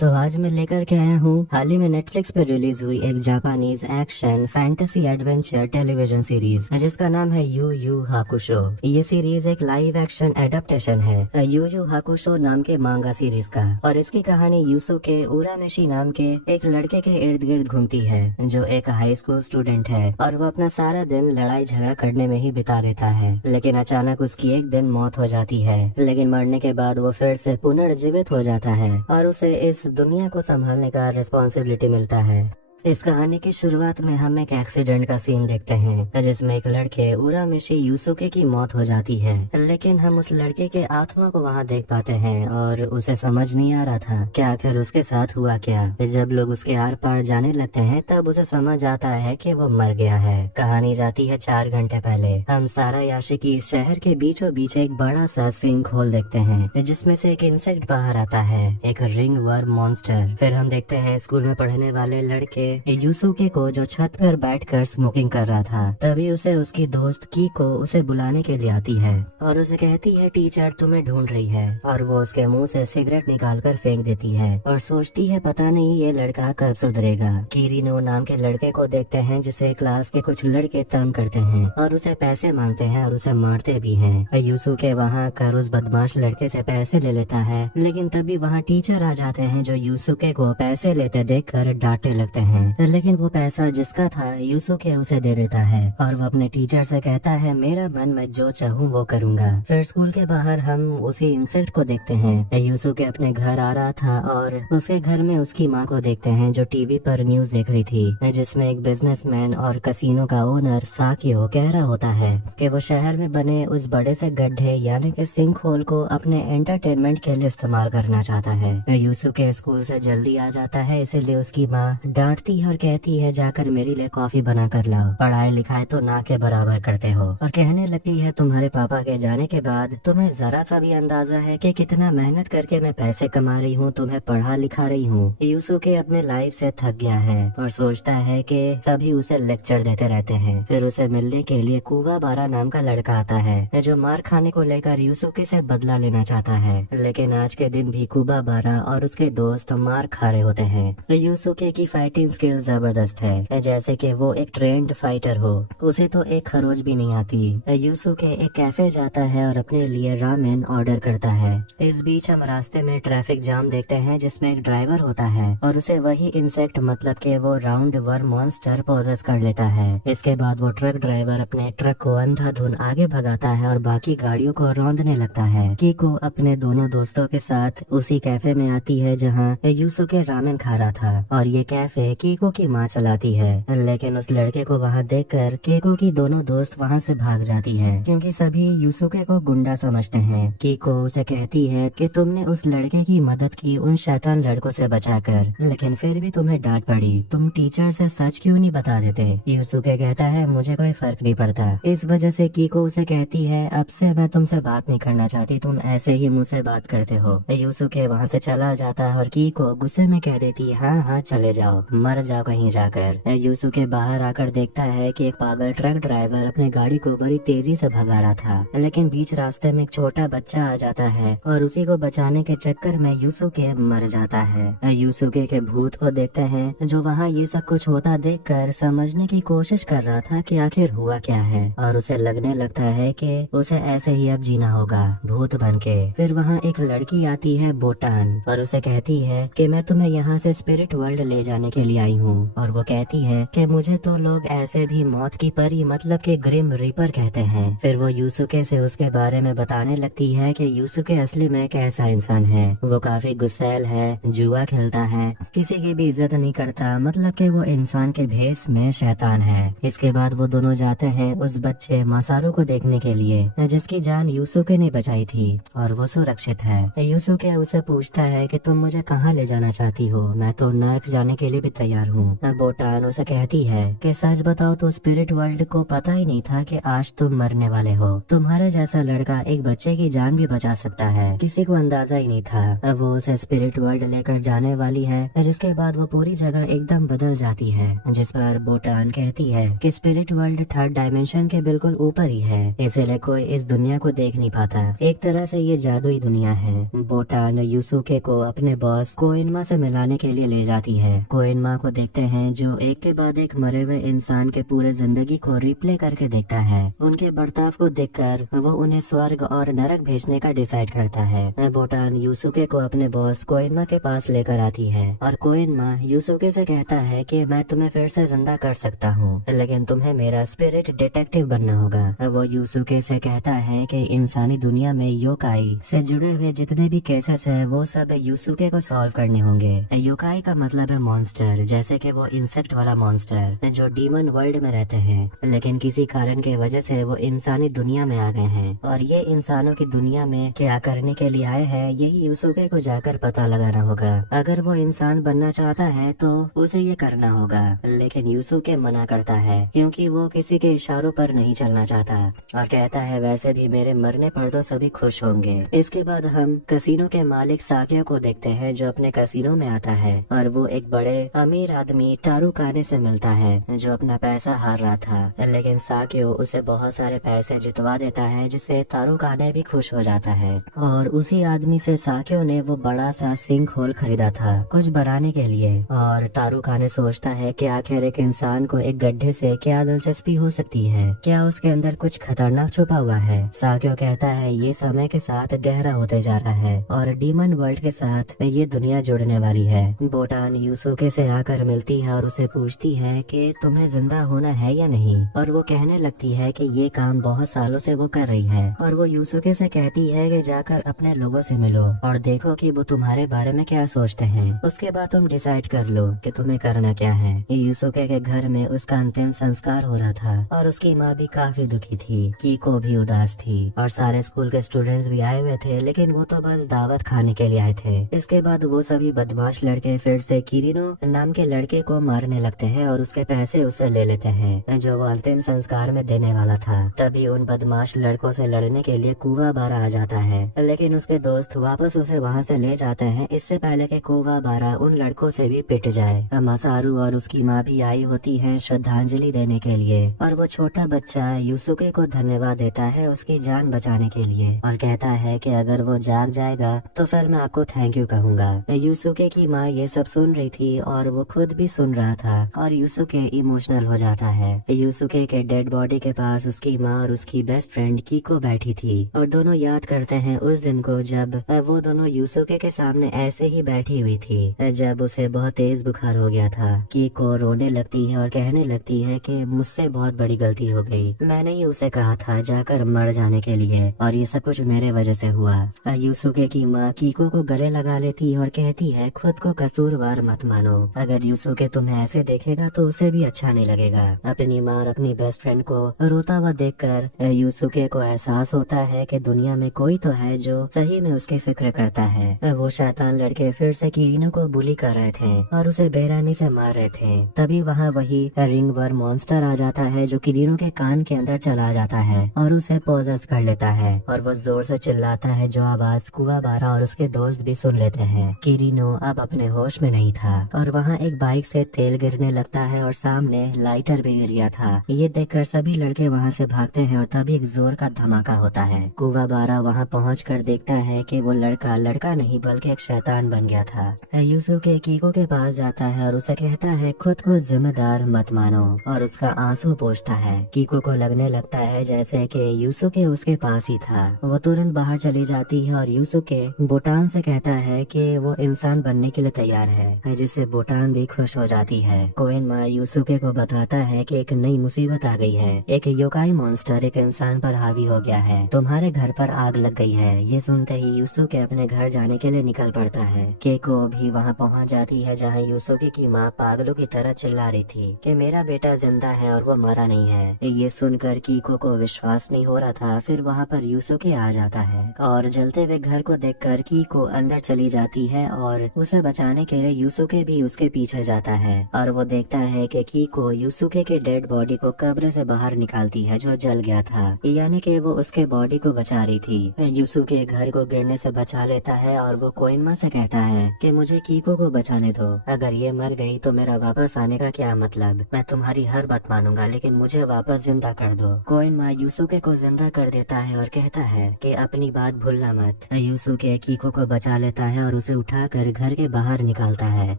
तो आज मैं लेकर के आया हूँ हाल ही में नेटफ्लिक्स पर रिलीज हुई एक Japanese action fantasy adventure television series जिसका नाम है यू यू हाकुशो। ये सीरीज एक लाइव एक्शन एडेप्टेशन है यू यू हाकुशो नाम के मांगा सीरीज का, और इसकी कहानी यूसुके उरामेशी नाम के एक लड़के के इर्द गिर्द घूमती है जो एक हाई स्कूल स्टूडेंट है और वो अपना सारा दिन लड़ाई झगड़ा करने में ही बिता देता है। लेकिन अचानक उसकी एक दिन मौत हो जाती है, लेकिन मरने के बाद वो फिर से पुनर्जीवित हो जाता है और उसे इस दुनिया को संभालने का रिस्पॉन्सिबिलिटी मिलता है। इस कहानी की शुरुआत में हम एक एक्सीडेंट का सीन देखते हैं जिसमें एक लड़के उरामेशी यूसुके की मौत हो जाती है, लेकिन हम उस लड़के के आत्मा को वहां देख पाते हैं और उसे समझ नहीं आ रहा था कि आखिर उसके साथ हुआ क्या। जब लोग उसके आर पार जाने लगते हैं तब उसे समझ आता है कि वो मर गया है। कहानी जाती है 4 घंटे पहले। हम सारा याशिकी शहर के बीचों बीच एक बड़ा सा सिंक होल देखते हैं जिसमें से एक इंसेक्ट बाहर आता है, एक रिंग वर्म मॉन्स्टर। फिर हम देखते हैं स्कूल में पढ़ने वाले लड़के यूसुके को जो छत पर बैठकर स्मोकिंग कर रहा था। तभी उसे उसकी दोस्त कीको उसे बुलाने के लिए आती है और उसे कहती है टीचर तुम्हें ढूंढ रही है, और वो उसके मुंह से सिगरेट निकालकर फेंक देती है और सोचती है पता नहीं ये लड़का कब सुधरेगा। किरीनो नाम के लड़के को देखते हैं जिसे क्लास के कुछ लड़के तंग करते हैं और उसे पैसे मांगते हैं और उसे मारते भी हैं। यूसुके वहाँ आकर उस बदमाश लड़के से पैसे ले लेता है, लेकिन तभी वहाँ टीचर आ जाते हैं जो यूसुके को पैसे लेते देखकर डांटने लगते हैं। लेकिन वो पैसा जिसका था यूसुके उसे दे देता है और वो अपने टीचर से कहता है मेरा मन मैं जो चाहूँ वो करूँगा। फिर स्कूल के बाहर हम उसी इंसेक्ट को देखते हैं। यूसुके अपने घर आ रहा था और उसके घर में उसकी माँ को देखते हैं जो टीवी पर न्यूज देख रही थी, जिसमें एक बिजनेसमैन और कसिनो का ओनर साकियो कह रहा होता है कि वो शहर में बने उस बड़े से गड्ढे यानी कि सिंक होल को अपने एंटरटेनमेंट के लिए इस्तेमाल करना चाहता है। यूसुके स्कूल से जल्दी आ जाता है, इसीलिए उसकी माँ डांटती है और कहती है जाकर मेरे लिए कॉफी बना कर लाओ, पढ़ाई लिखाई तो ना के बराबर करते हो। और कहने लगती है तुम्हारे पापा के जाने के बाद तुम्हें जरा सा भी अंदाजा है कि कितना मेहनत करके मैं पैसे कमा रही हूँ, तुम्हें पढ़ा लिखा रही हूँ। यूसुके अपने लाइफ से थक गया है और सोचता है कि सभी उसे लेक्चर देते रहते हैं। फिर उसे मिलने के लिए कुवाबारा नाम का लड़का आता है जो मार खाने को लेकर यूसुके से बदला लेना चाहता है, लेकिन आज के दिन भी कुवाबारा और उसके दोस्त मार खा रहे होते हैं। यूसुके की फाइटिंग स्किल जबरदस्त है, जैसे कि वो एक ट्रेंड फाइटर हो। उसे तो एक खरोच भी नहीं आती। यूसुके एक कैफे जाता है और अपने लिए रामेन ऑर्डर करता है। इस बीच हम रास्ते में ट्रैफिक जाम देखते हैं जिसमें एक ड्राइवर होता है और उसे वही इंसेक्ट मतलब के वो राउंड वर्म मॉन्स्टर पोजेस कर लेता है। इसके बाद वो ट्रक ड्राइवर अपने ट्रक को अंधाधुन आगे भगाता है और बाकी गाड़ियों को रौंदने लगता है। कीको अपने दोनों दोस्तों के साथ उसी कैफे में आती है जहाँ यूसुके रामेन खा रहा था, और ये कैफे कीको की माँ चलाती है। लेकिन उस लड़के को वहाँ देखकर कीको की दोनों दोस्त वहाँ से भाग जाती है क्योंकि सभी यूसुके को गुंडा समझते हैं। कीको उसे कहती है कि तुमने उस लड़के की मदद की उन शैतान लड़कों से बचाकर, लेकिन फिर भी तुम्हें डांट पड़ी, तुम टीचर से सच क्यों नहीं बता देते। यूसुके कहता है मुझे कोई फर्क नहीं पड़ता। इस वजह से कीको उसे कहती है अब से मैं तुमसे बात नहीं करना चाहती, तुम ऐसे ही मुझसे बात करते हो। यूसुके वहाँ से चला जाता है और कीको गुस्से में कह देती है हाँ हाँ चले जाओ, मर जाओ कहीं जाकर। यूसुके बाहर आकर देखता है कि एक पागल ट्रक ड्राइवर अपने गाड़ी को बड़ी तेजी से भगा रहा था, लेकिन बीच रास्ते में एक छोटा बच्चा आ जाता है और उसी को बचाने के चक्कर में यूसुके मर जाता है। यूसुके के भूत को देखते हैं जो वहाँ ये सब कुछ होता देखकर समझने की कोशिश कर रहा था कि आखिर हुआ क्या है, और उसे लगने लगता है कि उसे ऐसे ही अब जीना होगा भूत बन के। फिर वहाँ एक लड़की आती है बोटान और उसे कहती है कि मैं तुम्हें यहाँ से स्पिरिट वर्ल्ड ले जाने के लिए आई हूँ, और वो कहती है कि मुझे तो लोग ऐसे भी मौत की परी मतलब के ग्रिम रीपर कहते हैं। फिर वो यूसुके से उसके बारे में बताने लगती है कि यूसुके असली में कैसा इंसान है। वो काफी गुस्सैल है, जुआ खेलता है, किसी की भी इज्जत नहीं करता, मतलब कि वो इंसान के भेष में शैतान है। इसके बाद वो दोनों जाते हैं उस बच्चे मासारू को देखने के लिए जिसकी जान यूसुके ने बचाई थी और वो सुरक्षित है। यूसुके उसे पूछता है कि तुम मुझे कहाँ ले जाना चाहती हो, मैं तो नर्क जाने के लिए भी तैयार तैयार हूँ। बोटान उसे कहती है कि सच बताओ तो स्पिरिट वर्ल्ड को पता ही नहीं था कि आज तुम मरने वाले हो। तुम्हारे जैसा लड़का एक बच्चे की जान भी बचा सकता है, किसी को अंदाजा ही नहीं था। अब वो उसे स्पिरिट वर्ल्ड लेकर जाने वाली है, जिसके बाद वो पूरी जगह एकदम बदल जाती है। जिस पर बोटान कहती है कि स्पिरिट वर्ल्ड थर्ड डायमेंशन के बिल्कुल ऊपर ही है, इसीलिए कोई इस दुनिया को देख नहीं पाता। एक तरह से ये जादुई दुनिया है। बोटान यूसुके को अपने बॉस कोइनमा से मिलाने के लिए ले जाती है। कोइनमा को देखते हैं जो एक के बाद एक मरे हुए इंसान के पूरे जिंदगी को रिप्ले करके देखता है। उनके बर्ताव को देखकर वो उन्हें स्वर्ग और नरक भेजने का डिसाइड करता है। बोटान यूसुके को अपने बॉस कोइनमा के पास लेकर आती है और कोइनमा यूसुके से कहता है कि मैं तुम्हें फिर से जिंदा कर सकता हूँ, लेकिन तुम्हें मेरा स्पिरिट डिटेक्टिव बनना होगा। वो यूसुके से कहता है कि इंसानी दुनिया में योकाई से जुड़े हुए जितने भी केसेस है वो सब यूसुके को सॉल्व करने होंगे। योकाई का मतलब है मॉन्स्टर, जैसे कि वो इंसेक्ट वाला मॉन्स्टर जो डीमन वर्ल्ड में रहते हैं, लेकिन किसी कारण के वजह से वो इंसानी दुनिया में आ गए हैं और ये इंसानों की दुनिया में क्या करने के लिए आए हैं यही यूसुके को जाकर पता लगाना होगा। अगर वो इंसान बनना चाहता है तो उसे ये करना होगा, लेकिन यूसुके मना करता है क्योंकि वो किसी के इशारों पर नहीं चलना चाहता और कहता है वैसे भी मेरे मरने पर तो सभी खुश होंगे। इसके बाद हम कसिनो के मालिक साकियो को देखते हैं जो अपने कसिनो में आता है और वो एक बड़े अमीर आदमी टारू काने से मिलता है जो अपना पैसा हार रहा था, लेकिन साकियो उसे बहुत सारे पैसे जितवा देता है जिससे तारू काने भी खुश हो जाता है। और उसी आदमी से साकियो ने वो बड़ा सा सिंक होल खरीदा था कुछ बनाने के लिए और तारू काने सोचता है कि आखिर एक इंसान को एक गड्ढे से क्या दिलचस्पी हो सकती है, क्या उसके अंदर कुछ खतरनाक छुपा हुआ है। साकियो कहता है ये समय के साथ गहरा होते जा रहा है और डीमन वर्ल्ड के साथ ये दुनिया जुड़ने वाली है। बोटान यूसुके से आकर मिलती है और उसे पूछती है कि तुम्हें जिंदा होना है या नहीं, और वो कहने लगती है कि ये काम बहुत सालों से वो कर रही है और वो यूसुके से कहती है कि जाकर अपने लोगों से मिलो और देखो कि वो तुम्हारे बारे में क्या सोचते हैं, उसके बाद तुम डिसाइड कर लो कि तुम्हें करना क्या है। यूसुके के घर में उसका अंतिम संस्कार हो रहा था और उसकी माँ भी काफी दुखी थी, कीको भी उदास थी और सारे स्कूल के स्टूडेंट्स भी आए हुए थे, लेकिन वो तो बस दावत खाने के लिए आए थे। इसके बाद वो सभी बदमाश लड़के फिर से किरिनो नाम के लड़के को मारने लगते हैं और उसके पैसे उससे ले लेते हैं जो वो अंतिम संस्कार में देने वाला था। तभी उन बदमाश लड़कों से लड़ने के लिए कुवाबारा आ जाता है, लेकिन उसके दोस्त वापस उसे वहाँ से ले जाते हैं इससे पहले कि कुवाबारा उन लड़कों से भी पिट जाए। मसारू और उसकी माँ भी आई होती है श्रद्धांजलि देने के लिए और वो छोटा बच्चा यूसुके को धन्यवाद देता है उसकी जान बचाने के लिए और कहता है कि अगर वो जाग जाएगा तो फिर मैं आपको थैंक यू कहूँगा। यूसुके की माँ ये सब सुन रही थी और वो खुद भी सुन रहा था और यूसुके इमोशनल हो जाता है। यूसुके के डेड बॉडी के पास उसकी माँ और उसकी बेस्ट फ्रेंड कीको बैठी थी और दोनों याद करते हैं उस दिन को जब वो दोनों यूसुके के सामने ऐसे ही बैठी हुई थी जब उसे बहुत तेज बुखार हो गया था। कीको रोने लगती है और कहने लगती है कि मुझसे बहुत बड़ी गलती हो गई, मैंने ही उसे कहा था जाकर मर जाने के लिए और ये सब कुछ मेरे वजह से हुआ। यूसुके की माँ कीको को गले लगा लेती है और कहती है खुद को कसूरवार मत मानो, अगर यूसुके तुम्हें ऐसे देखेगा तो उसे भी अच्छा नहीं लगेगा। अपनी माँ और अपनी बेस्ट फ्रेंड को रोता हुआ देखकर यूसुके को एहसास होता है कि दुनिया में कोई तो है जो सही में उसकी फिक्र करता है। वो शैतान लड़के फिर से किरीनो को बुली कर रहे थे और उसे बेरहमी से मार रहे थे। तभी वहाँ वही रिंग वर्म मॉन्स्टर आ जाता है जो किरीनो के कान के अंदर चला जाता है और उसे पोजेस कर लेता है और वो जोर से चिल्लाता है जो आवाज कुवाबारा और उसके दोस्त भी सुन लेते हैं। किरीनो अब अपने होश में नहीं था और वहाँ एक बाइक से तेल गिरने लगता है और सामने लाइटर भी गिर गया था। ये देखकर सभी लड़के वहाँ से भागते हैं और तभी एक जोर का धमाका होता है। कुवाबारा वहाँ पहुँचकर देखता है कि वो लड़का लड़का नहीं बल्कि एक शैतान बन गया था। यूसुके कीको के पास जाता है और उसे कहता है खुद को जिम्मेदार मत मानो और उसका आंसू पोंछता है। कीको को लगने लगता है जैसे कि यूसुके उसके पास ही था। वो तुरंत बाहर चली जाती है और यूसुके बोटान से कहता है कि वो इंसान बनने के लिए तैयार है, जिससे बोटान भी खुश हो जाती है। कोइनमा यूसुके को बताता है कि एक नई मुसीबत आ गई है, एक योकाई मॉन्स्टर एक इंसान पर हावी हो गया है, तुम्हारे घर पर आग लग गई है। ये सुनते ही यूसुके अपने घर जाने के लिए निकल पड़ता है। केको भी वहाँ पहुँच जाती है जहाँ यूसुके की माँ पागलों की तरह चिल्ला रही थी कि मेरा बेटा जिंदा है और वो मरा नहीं है। ये सुनकर कीको को विश्वास नहीं हो रहा था। फिर वहाँ पर यूसुके आ जाता है और जलते हुए घर को देखकर कीको अंदर चली जाती है और उसे बचाने के लिए यूसुके भी उसके पीछे जाता है और वो देखता है कि कीको यूसुके के डेड बॉडी को कब्र से बाहर निकालती है जो जल गया था, यानी कि वो उसके बॉडी को बचा रही थी। यूसुके घर को गिरने से बचा लेता है और वो कोइनमा से कहता है कि मुझे कीको को बचाने दो, अगर ये मर गई तो मेरा वापस आने का क्या मतलब, मैं तुम्हारी हर बात मानूंगा लेकिन मुझे वापस जिंदा कर दो। कोइनमा यूसुके को जिंदा कर देता है और कहता है कि अपनी बात भूलना मत। यूसुके कीको को बचा लेता है और उसे उठाकर घर के बाहर निकालता है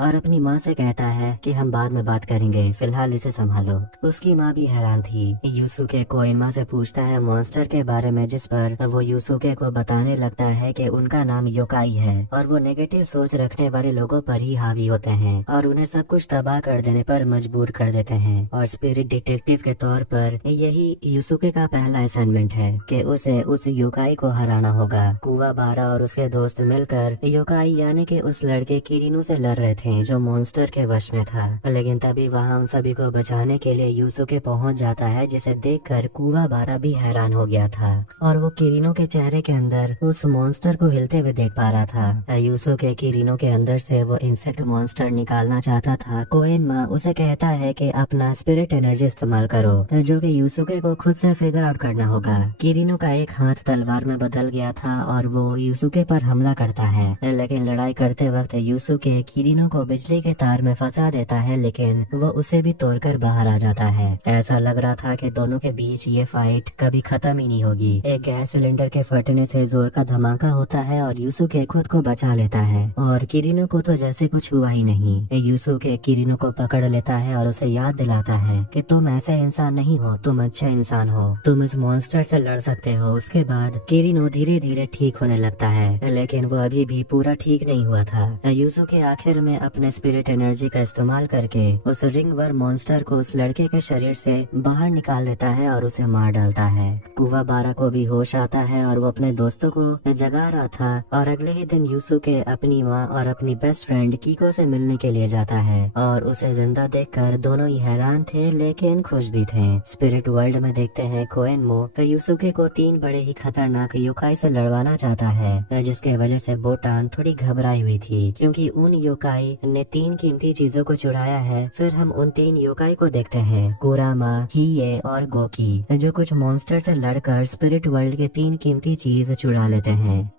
और अपनी माँ से कहता है कि हम बाद में बात करेंगे, फिलहाल इसे संभालो। उसकी माँ भी हैरान थी। यूसुके कोइनमा से पूछता है मॉन्स्टर के बारे में, जिस पर वो यूसुके को बताने लगता है कि उनका नाम योकाई है और वो नेगेटिव सोच रखने वाले लोगों पर ही हावी होते हैं और उन्हें सब कुछ तबाह कर देने पर मजबूर कर देते हैं। और स्पिरिट डिटेक्टिव के तौर पर यही यूसुके का पहला असाइनमेंट है कि उसे उस योकाई को हराना होगा। कुवाबारा और उसके दोस्त मिलकर योकाई यानी कि उस लड़के किरिनु से लड़ रहे थे जो मॉन्स्टर के वश में था, लेकिन तभी वहाँ उन सभी को बचाने के लिए यूसुके पहुँच जाता है, जिसे देखकर कुवाबारा भी हैरान हो गया था और वो किरिनो के चेहरे के अंदर उस मॉन्स्टर को हिलते हुए देख पा रहा था। यूसुके किरिनो के अंदर से वो इंसेक्ट मॉन्स्टर निकालना चाहता था। कोइनमा उसे कहता है कि अपना स्पिरिट एनर्जी इस्तेमाल करो, जो कि यूसुके को खुद से फिगर आउट करना होगा। किरिनो का एक हाथ तलवार में बदल गया था और वो यूसुके पर हमला करता है, लेकिन लड़ाई करते वक्त यूसुके किरिनो को बिजली के तार में फंसा देता है, लेकिन वो उसे भी तोड़कर बाहर आ जाता है। ऐसा लग रहा था कि दोनों के बीच ये फाइट कभी खत्म ही नहीं होगी। एक गैस सिलेंडर के फटने से जोर का धमाका होता है और यूसुके खुद को बचा लेता है और किरिनो को तो जैसे कुछ हुआ ही नहीं। यूसुके किरिनो को पकड़ लेता है और उसे याद दिलाता है कि तुम ऐसे इंसान नहीं हो, तुम अच्छे इंसान हो, तुम इस मॉन्स्टर से लड़ सकते हो। उसके बाद किरिनो धीरे धीरे ठीक होने लगता है, लेकिन वो अभी भी पूरा ठीक नहीं हुआ था। यूसुके आखिर में अपने स्पिरिट एनर्जी का इस्तेमाल करके उस रिंगवर्म मॉन्स्टर को उस लड़के के शरीर से बाहर निकाल देता है और उसे मार डालता है। कुवाबारा को भी होश आता है और वो अपने दोस्तों को जगा रहा था और अगले ही दिन यूसुके अपनी माँ और अपनी बेस्ट फ्रेंड कीको से मिलने के लिए जाता है और उसे जिंदा देखकर दोनों ही हैरान थे लेकिन खुश भी थे। स्पिरिट वर्ल्ड में देखते हैं कोएनमो यूसुके को 3 बड़े ही खतरनाक योकाई से लड़वाना चाहता है, जिसके वजह से बोटान थोड़ी घबराई हुई थी क्योंकि उन योकाई ने 3 कीमती चीजों को चुराया है। फिर हम उन 3 योकाई को देखते हैं, कुरामा, हिये और गोकी, जो कुछ मॉन्स्टर से लड़कर स्पिरिट वर्ल्ड के 3 कीमती चीज चुरा लेते हैं।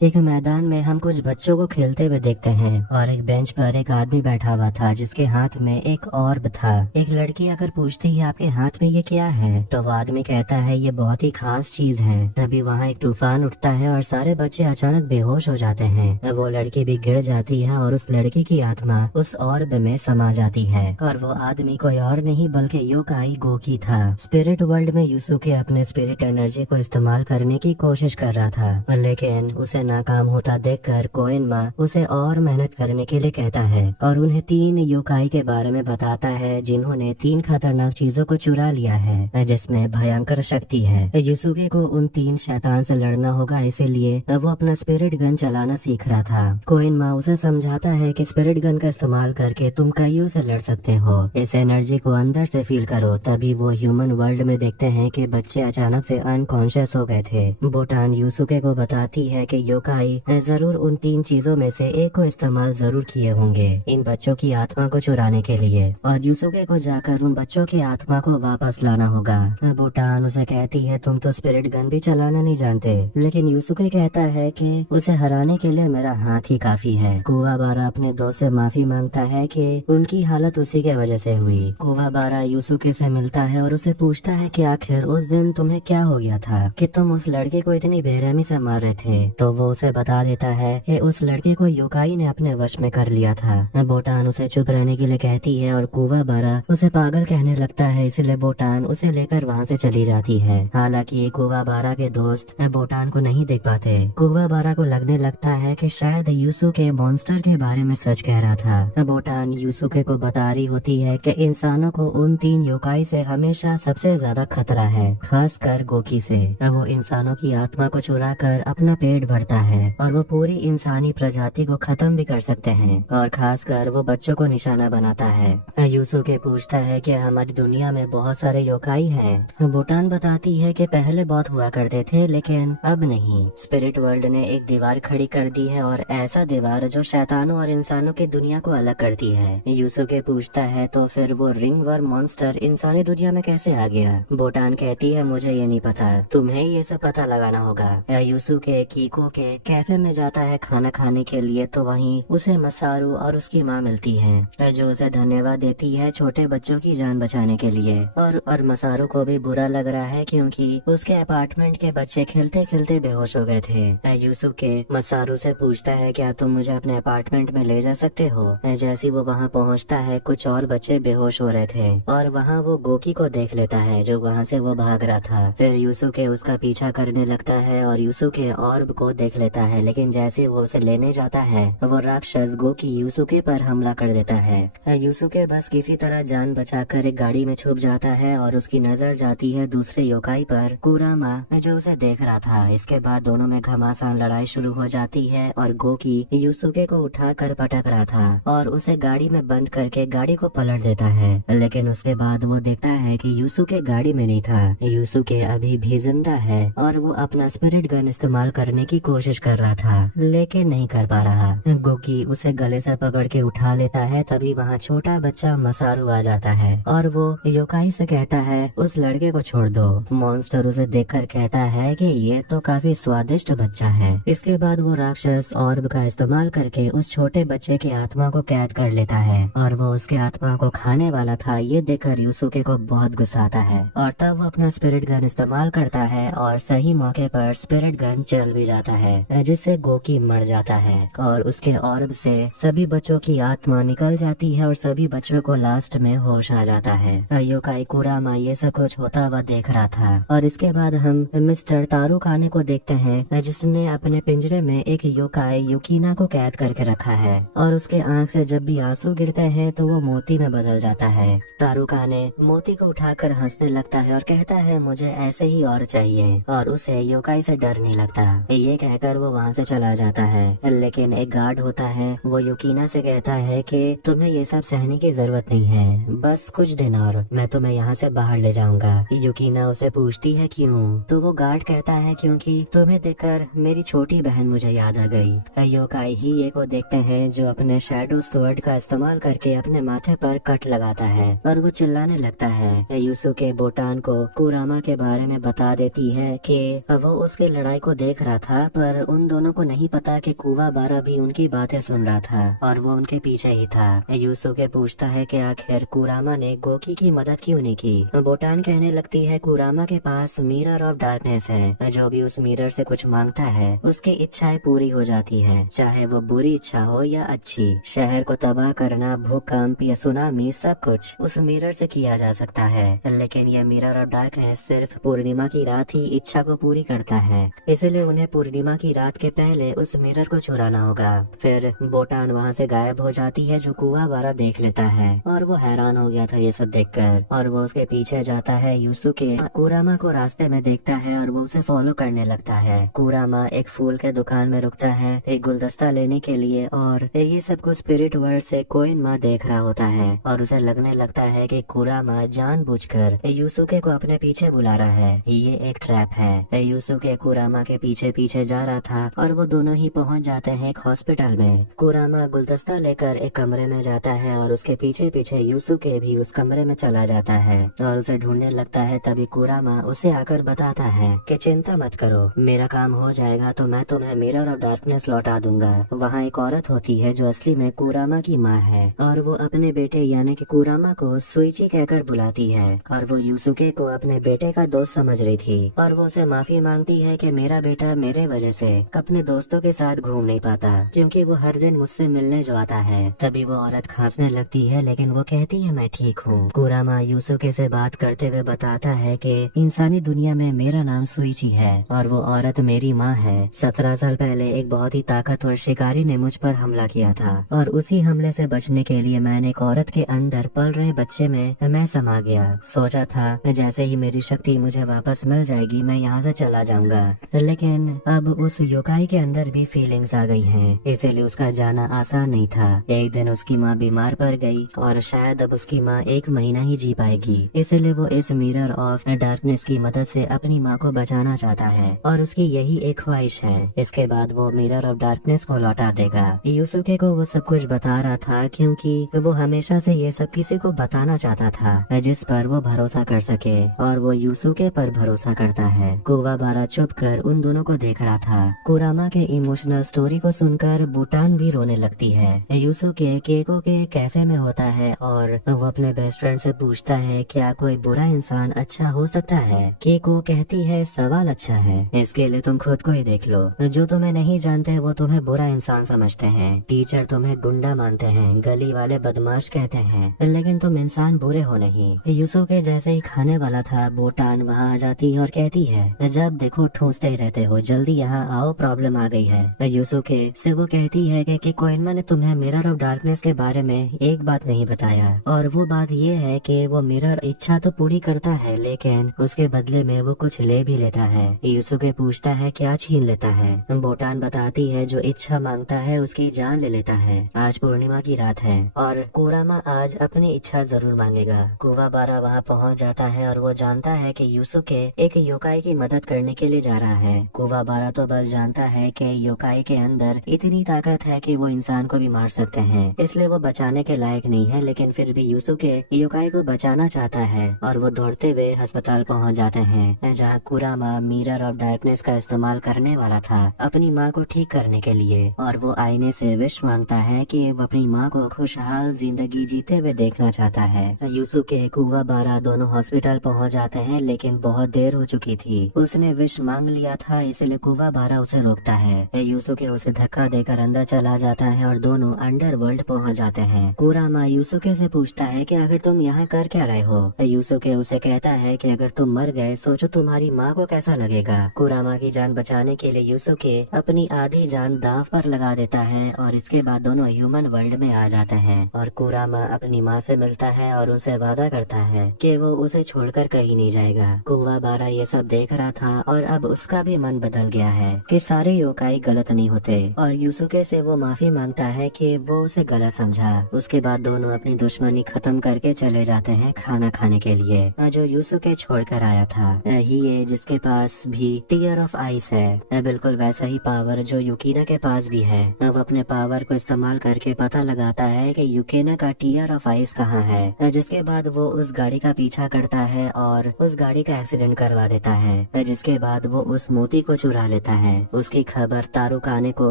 एक मैदान में हम कुछ बच्चों को खेलते हुए देखते हैं और एक बेंच पर एक आदमी बैठा हुआ था जिसके हाथ में एक ऑर्ब था। एक लड़की अगर पूछती है आपके हाथ में ये क्या है, तो वो आदमी कहता है ये बहुत ही खास चीज है। तभी वहाँ एक तूफान उठता है और सारे बच्चे अचानक बेहोश हो जाते हैं। वो लड़की भी गिर जाती है और उस लड़की की आत्मा उस ऑर्ब में समा जाती है और वो आदमी कोई और नहीं बल्कि योकाई गोकी था। स्पिरिट वर्ल्ड में यूसुके अपने स्पिरिट एनर्जी को इस्तेमाल करने की कोशिश कर रहा था, लेकिन उसे नाकाम होता देखकर कोएनमा उसे और मेहनत करने के लिए कहता है और उन्हें 3 योकाई के बारे में बताता है जिन्होंने 3 खतरनाक चीजों को चुरा लिया है, जिसमें भयंकर शक्ति है। यूसुके को उन 3 शैतान से लड़ना होगा, इसीलिए वो अपना स्पिरिट गन चलाना सीख रहा था। कोएनमा उसे समझाता है कि स्पिरिट गन का इस्तेमाल करके तुम कईयों से लड़ सकते हो, इस एनर्जी को अंदर से फील करो। तभी वो ह्यूमन वर्ल्ड में देखते हैं कि बच्चे अचानक से अनकॉन्शियस हो गए थे। बोटान यूसुके को बताती है कि योकाई जरूर उन 3 चीजों में से एक को इस्तेमाल जरूर किए होंगे इन बच्चों की आत्मा को चुराने के लिए, और यूसुके को जाकर उन बच्चों की आत्मा को वापस लाना होगा। बोटान उसे कहती है तुम तो स्पिरिट गन भी चलाना नहीं जानते, लेकिन यूसुके कहता है कि उसे हराने के लिए मेरा हाथ ही काफी है। कुवाबारा अपने दोस्त से माफी मांगता है कि उनकी हालत उसी के वजह से हुई। कुवाबारा यूसुके से मिलता है और उसे पूछता है कि आखिर उस दिन तुम्हें क्या हो गया था कि तुम उस लड़के को इतनी बेरहमी से मार रहे थे। तो वो उसे बता देता है कि उस लड़के को योकाई ने अपने वश में कर लिया था। बोटान उसे चुप रहने के लिए कहती है और कुवाबारा उसे पागल कहने लगता है, इसलिए बोटान उसे लेकर वहाँ से चली जाती है। हालांकि कुवाबारा के दोस्त बोटान को नहीं देख पाते। कुवाबारा को लगने लगता है कि शायद यूसुके मॉन्स्टर के बारे में सच कह रहा था। बोटान यूसुके को बता रही होती है कि इंसानों को उन 3 योकाई से हमेशा सबसे ज्यादा खतरा है, खासकर गोकी से। वो इंसानों की आत्मा को चुरा कर अपना पेट भरता होता है और वो पूरी इंसानी प्रजाति को खत्म भी कर सकते हैं और खासकर वो बच्चों को निशाना बनाता है। यूसुके पूछता है कि हमारी दुनिया में बहुत सारे योकाई हैं। बोटान बताती है कि पहले बहुत हुआ करते थे लेकिन अब नहीं। स्पिरिट वर्ल्ड ने एक दीवार खड़ी कर दी है और ऐसा दीवार जो शैतानों और इंसानों की दुनिया को अलग करती है। यूसुके पूछता है तो फिर वो रिंग वर्म मॉन्स्टर इंसानी दुनिया में कैसे आ गया? बोटान कहती है मुझे ये नहीं पता, तुम्हें ये सब पता लगाना होगा। यूसुके कीको के कैफे में जाता है खाना खाने के लिए तो वहीं उसे मसारू और उसकी माँ मिलती है जो उसे धन्यवाद देती है छोटे बच्चों की जान बचाने के लिए। और मसारू को भी बुरा लग रहा है क्योंकि उसके अपार्टमेंट के बच्चे खेलते खेलते बेहोश हो गए थे। यूसुके मसारू से पूछता है क्या तुम मुझे अपने अपार्टमेंट में ले जा सकते हो? जैसे वो वहाँ पहुँचता है कुछ और बच्चे बेहोश हो रहे थे और वहाँ वो गोकी को देख लेता है जो वहाँ से वो भाग रहा था। फिर यूसुके उसका पीछा करने लगता है और यूसुके ऑर्ब को देख लेता है लेकिन जैसे वो उसे लेने जाता है वो राक्षस गोकी यूसुके पर हमला कर देता है। यूसुके बस किसी तरह जान बचाकर एक गाड़ी में छुप जाता है और उसकी नजर जाती है दूसरे योकाई पर, कुरामा, जो उसे देख रहा था। इसके बाद दोनों में घमासान लड़ाई शुरू हो जाती है और गोकी यूसुके को उठाकर पटक रहा था और उसे गाड़ी में बंद करके गाड़ी को पलट देता है। लेकिन उसके बाद वो देखता है कि यूसुके गाड़ी में नहीं था। यूसुके अभी भी जिंदा है और वो अपना स्पिरिट गन इस्तेमाल करने की कोशिश कर रहा था लेकिन नहीं कर पा रहा। गोकी उसे गले से पकड़ के उठा लेता है। तभी वहाँ छोटा बच्चा मसारू आ जाता है और वो योकाई से कहता है उस लड़के को छोड़ दो। मॉन्स्टर उसे देखकर कहता है कि ये तो काफी स्वादिष्ट बच्चा है। इसके बाद वो राक्षस ऑर्ब का इस्तेमाल करके उस छोटे बच्चे की आत्मा को कैद कर लेता है और वो उसके आत्मा को खाने वाला था। ये देखकर यूसुके को बहुत गुस्सा आता है और तब वो अपना स्पिरिट गन इस्तेमाल करता है और सही मौके पर स्पिरिट गन चल भी जाता है जिससे गोकी मर जाता है और उसके ऑर्ब से सभी बच्चों की आत्मा निकल जाती है और सभी बच्चों को लास्ट में होश आ जाता है। योकाई कुरामा ये सब कुछ होता हुआ देख रहा था और इसके बाद हम मिस्टर तारू खाने को देखते हैं जिसने अपने पिंजरे में एक योकाई युकीना को कैद करके रखा है और उसके आंख से जब भी आंसू गिरते हैं तो वो मोती में बदल जाता है। तारू खाने मोती को उठाकर हंसने लगता है और कहता है मुझे ऐसे ही और चाहिए और उसे योकाई से डर नहीं लगता। ये कहकर वो वहाँ से चला जाता है लेकिन एक गार्ड होता है वो युकीना से कहता है कि तुम्हें ये सब सहने की जरूरत नहीं है, बस कुछ दिन और मैं तुम्हें यहाँ से बाहर ले जाऊंगा। युकीना उसे पूछती है क्यों? तो वो गार्ड कहता है क्योंकि तुम्हें देखकर मेरी छोटी बहन मुझे याद आ गई। योकाई ही को देखते हैं जो अपने शैडो स्वॉर्ड का इस्तेमाल करके अपने माथे पर कट लगाता है और वो चिल्लाने लगता है। यूसुके बोटान को कुरामा के बारे में बता देती है कि वो उसकी लड़ाई को देख रहा था पर उन दोनों को नहीं पता कि कुवाबारा भी उनकी बातें सुन रहा था और वो उनके पीछे ही था। यूसुके पूछता है कि आखिर कुरामा ने गोकी की मदद क्यों नहीं की? बोटान कहने लगती है कुरामा के पास मिरर ऑफ डार्कनेस है, जो भी उस मिरर से कुछ मांगता है उसकी इच्छाएं पूरी हो जाती है, चाहे वो बुरी इच्छा हो या अच्छी। शहर को तबाह करना, भूकंप या सुनामी, सब कुछ उस मिरर से किया जा सकता है लेकिन यह मिरर ऑफ डार्कनेस सिर्फ पूर्णिमा की रात ही इच्छा को पूरी करता है, इसलिए उन्हें पूर्णिमा की रात के पहले उस मिरर को चुराना होगा। फिर बोटान वहाँ से गायब हो जाती है जो कुवाबारा देख लेता है और वो हैरान हो गया था ये सब देखकर और वो उसके पीछे जाता है। यूसुके कुरामा को रास्ते में देखता है और वो उसे फॉलो करने लगता है। कुरामा एक फूल के दुकान में रुकता है एक गुलदस्ता लेने के लिए और ये सब कुछ स्पिरिट वर्ल्ड से कोइन माँ देख रहा होता है और उसे लगने लगता है कि कुरामा जानबूझकर यूसुके को अपने पीछे बुला रहा है, ये एक ट्रैप है। यूसुके कुरामा के पीछे पीछे जा रहा था और वो दोनों ही पहुंच जाते हैं एक हॉस्पिटल में। कुरामा गुलदस्ता लेकर एक कमरे में जाता है और उसके पीछे पीछे यूसुके भी उस कमरे में चला जाता है और उसे ढूंढने लगता है। तभी कुरामा उसे आकर बताता है कि चिंता मत करो, मेरा काम हो जाएगा तो मैं तुम्हें मिरर ऑफ डार्कनेस लौटा दूंगा। वहाँ एक औरत होती है जो असली में कुरामा की माँ है और वो अपने बेटे यानी कि कुरामा को सुइची कहकर बुलाती है और वो यूसुके को अपने बेटे का दोस्त समझ रही थी और वो उसे माफी मांगती है कि मेरा बेटा मेरे वजह से अपने दोस्तों के साथ घूम नहीं पाता क्योंकि वो हर दिन मुझसे मिलने जो आता है। तभी वो औरत खांसने लगती है लेकिन वो कहती है मैं ठीक हूँ। कुरामा यूसुके से बात करते हुए बताता है कि इंसानी दुनिया में मेरा नाम सुइची है और वो औरत मेरी माँ है। 17 साल पहले एक बहुत ही ताकतवर शिकारी ने मुझ पर हमला किया था और उसी हमले से बचने के लिए मैंने एक औरत के अंदर पल रहे बच्चे में मैं समा गया। सोचा था जैसे ही मेरी शक्ति मुझे वापस मिल जाएगी मैं यहाँ से चला जाऊंगा, लेकिन अब उस योकाई के अंदर भी फीलिंग्स आ गई हैं, इसीलिए उसका जाना आसान नहीं था। एक दिन उसकी माँ बीमार पड़ गई और शायद अब उसकी माँ 1 महीना ही जी पाएगी, इसलिए वो इस मिरर ऑफ डार्कनेस की मदद से अपनी माँ को बचाना चाहता है और उसकी यही एक ख्वाहिश है। इसके बाद वो मिरर ऑफ डार्कनेस को लौटा देगा। यूसुके को वो सब कुछ बता रहा था क्योंकि वो हमेशा से ये सब किसी को बताना चाहता था जिस पर वो भरोसा कर सके, और वो यूसुके पर भरोसा करता है। कुवाबारा चुप कर उन दोनों को देख रहा था। कुरामा के इमोशनल स्टोरी को सुनकर बूटान भी रोने लगती है। यूसुके केको के कैफे में होता है और वो अपने बेस्ट फ्रेंड से पूछता है क्या कोई बुरा इंसान अच्छा हो सकता है। केको कहती है सवाल अच्छा है, इसके लिए तुम खुद को ही देख लो। जो तुम्हें नहीं जानते वो तुम्हें बुरा इंसान समझते हैं, टीचर तुम्हें गुंडा मानते हैं, गली वाले बदमाश कहते हैं, लेकिन तुम इंसान बुरे हो नहीं। यूसुके जैसे ही खाने वाला था, बूटान वहाँ आ जाती है और कहती है जब देखो ठूंसते ही रहते हो, जल्दी यहाँ आओ, प्रॉब्लम आ गई है। यूसुके से वो कहती है कि कोइनमा ने तुम्हें मिरर ऑफ डार्कनेस के बारे में एक बात नहीं बताया, और वो बात ये है कि वो मिरर इच्छा तो पूरी करता है लेकिन उसके बदले में वो कुछ ले भी लेता है। यूसुके पूछता है क्या छीन लेता है। बूटान बताती है जो इच्छा मांगता है उसकी जान ले लेता है। आज पूर्णिमा की रात है और कुरामा आज अपनी इच्छा जरूर मांगेगा। कुवाबारा वहाँ पहुँच जाता है और वो जानता है कि यूसुके एक योकाई की मदद करने के लिए जा रहा है। कुवाबारा तो बस जानता है कि योकाई के अंदर इतनी ताकत है कि वो इंसान को भी मार सकते हैं, इसलिए वो बचाने के लायक नहीं है, लेकिन फिर भी यूसुके योकाई को बचाना चाहता है और वो दौड़ते हुए अस्पताल पहुंच जाते हैं जहां कुरामा मिरर ऑफ डार्कनेस का इस्तेमाल करने वाला था अपनी माँ को ठीक करने के लिए, और वो आईने से विश मांगता है कि वो अपनी माँ को खुशहाल जिंदगी जीते हुए देखना चाहता है। यूसुके कुवाबारा दोनों हॉस्पिटल पहुंच जाते हैं लेकिन बहुत देर हो चुकी थी। उसने विश मांग लिया था इसलिए कुवाबारा उसे रोकता है। यूसुके उसे धक्का देकर अंदर चला जाता है और दोनों अंडरवर्ल्ड पहुंच जाते हैं। कुरामा यूसुके से पूछता है कि अगर तुम यहाँ कर क्या रहे हो। यूसुके उसे कहता है कि अगर तुम मर गए सोचो तुम्हारी माँ को कैसा लगेगा। कुरामा की जान बचाने के लिए यूसुके अपनी आधी जान दांव पर लगा देता है और इसके बाद दोनों ह्यूमन वर्ल्ड में आ जाते हैं और कुरामा अपनी माँ से मिलता है और उनसे वादा करता है कि वो उसे छोड़कर कहीं नहीं जाएगा। कुवाबारा ये सब देख रहा था और अब उसका भी मन बदल गया है कि सारे योकाई गलत नहीं होते, और यूसुके से वो माफी मांगता है कि वो उसे गलत समझा। उसके बाद दोनों अपनी दुश्मनी खत्म करके चले जाते हैं खाना खाने के लिए जो यूसुके छोड़कर आया था। ही जिसके पास भी टीयर ऑफ आइस है, बिल्कुल वैसा ही पावर जो युकीना के पास भी है। वो अपने पावर को इस्तेमाल करके पता लगाता है कि युकीना का टीयर ऑफ आइस कहाँ है, जिसके बाद वो उस गाड़ी का पीछा करता है और उस गाड़ी का एक्सीडेंट करवा देता है, जिसके बाद वो उस मोती को चुरा लेता है। उसकी खबर तारुकाने को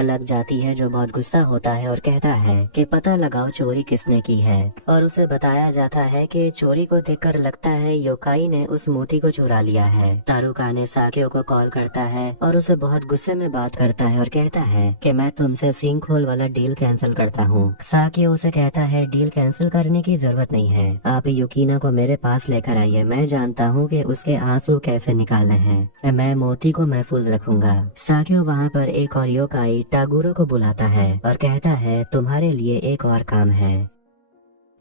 लग जाती है जो बहुत गुस्सा होता है और कहता है कि पता लगाओ चोरी किसने की है, और उसे बताया जाता है कि चोरी को देखकर लगता है योकाई ने उस मोती को चुरा लिया है। तारुकाने साकियो को कॉल करता है और उसे बहुत गुस्से में बात करता है और कहता है कि मैं तुमसे सिंकहोल वाला डील कैंसिल करता हूँ। साकियो उसे कहता है डील कैंसिल करने की जरूरत नहीं है, आप युकीना को मेरे पास लेकर आइए, मैं जानता हूँ कि उसके आंसू कैसे निकालने हैं, मैं मोती को महफूज रखूंगा। साकियो वहाँ पर एक और योकाई टागुरो को बुलाता है और कहता है तुम्हारे लिए एक और काम है।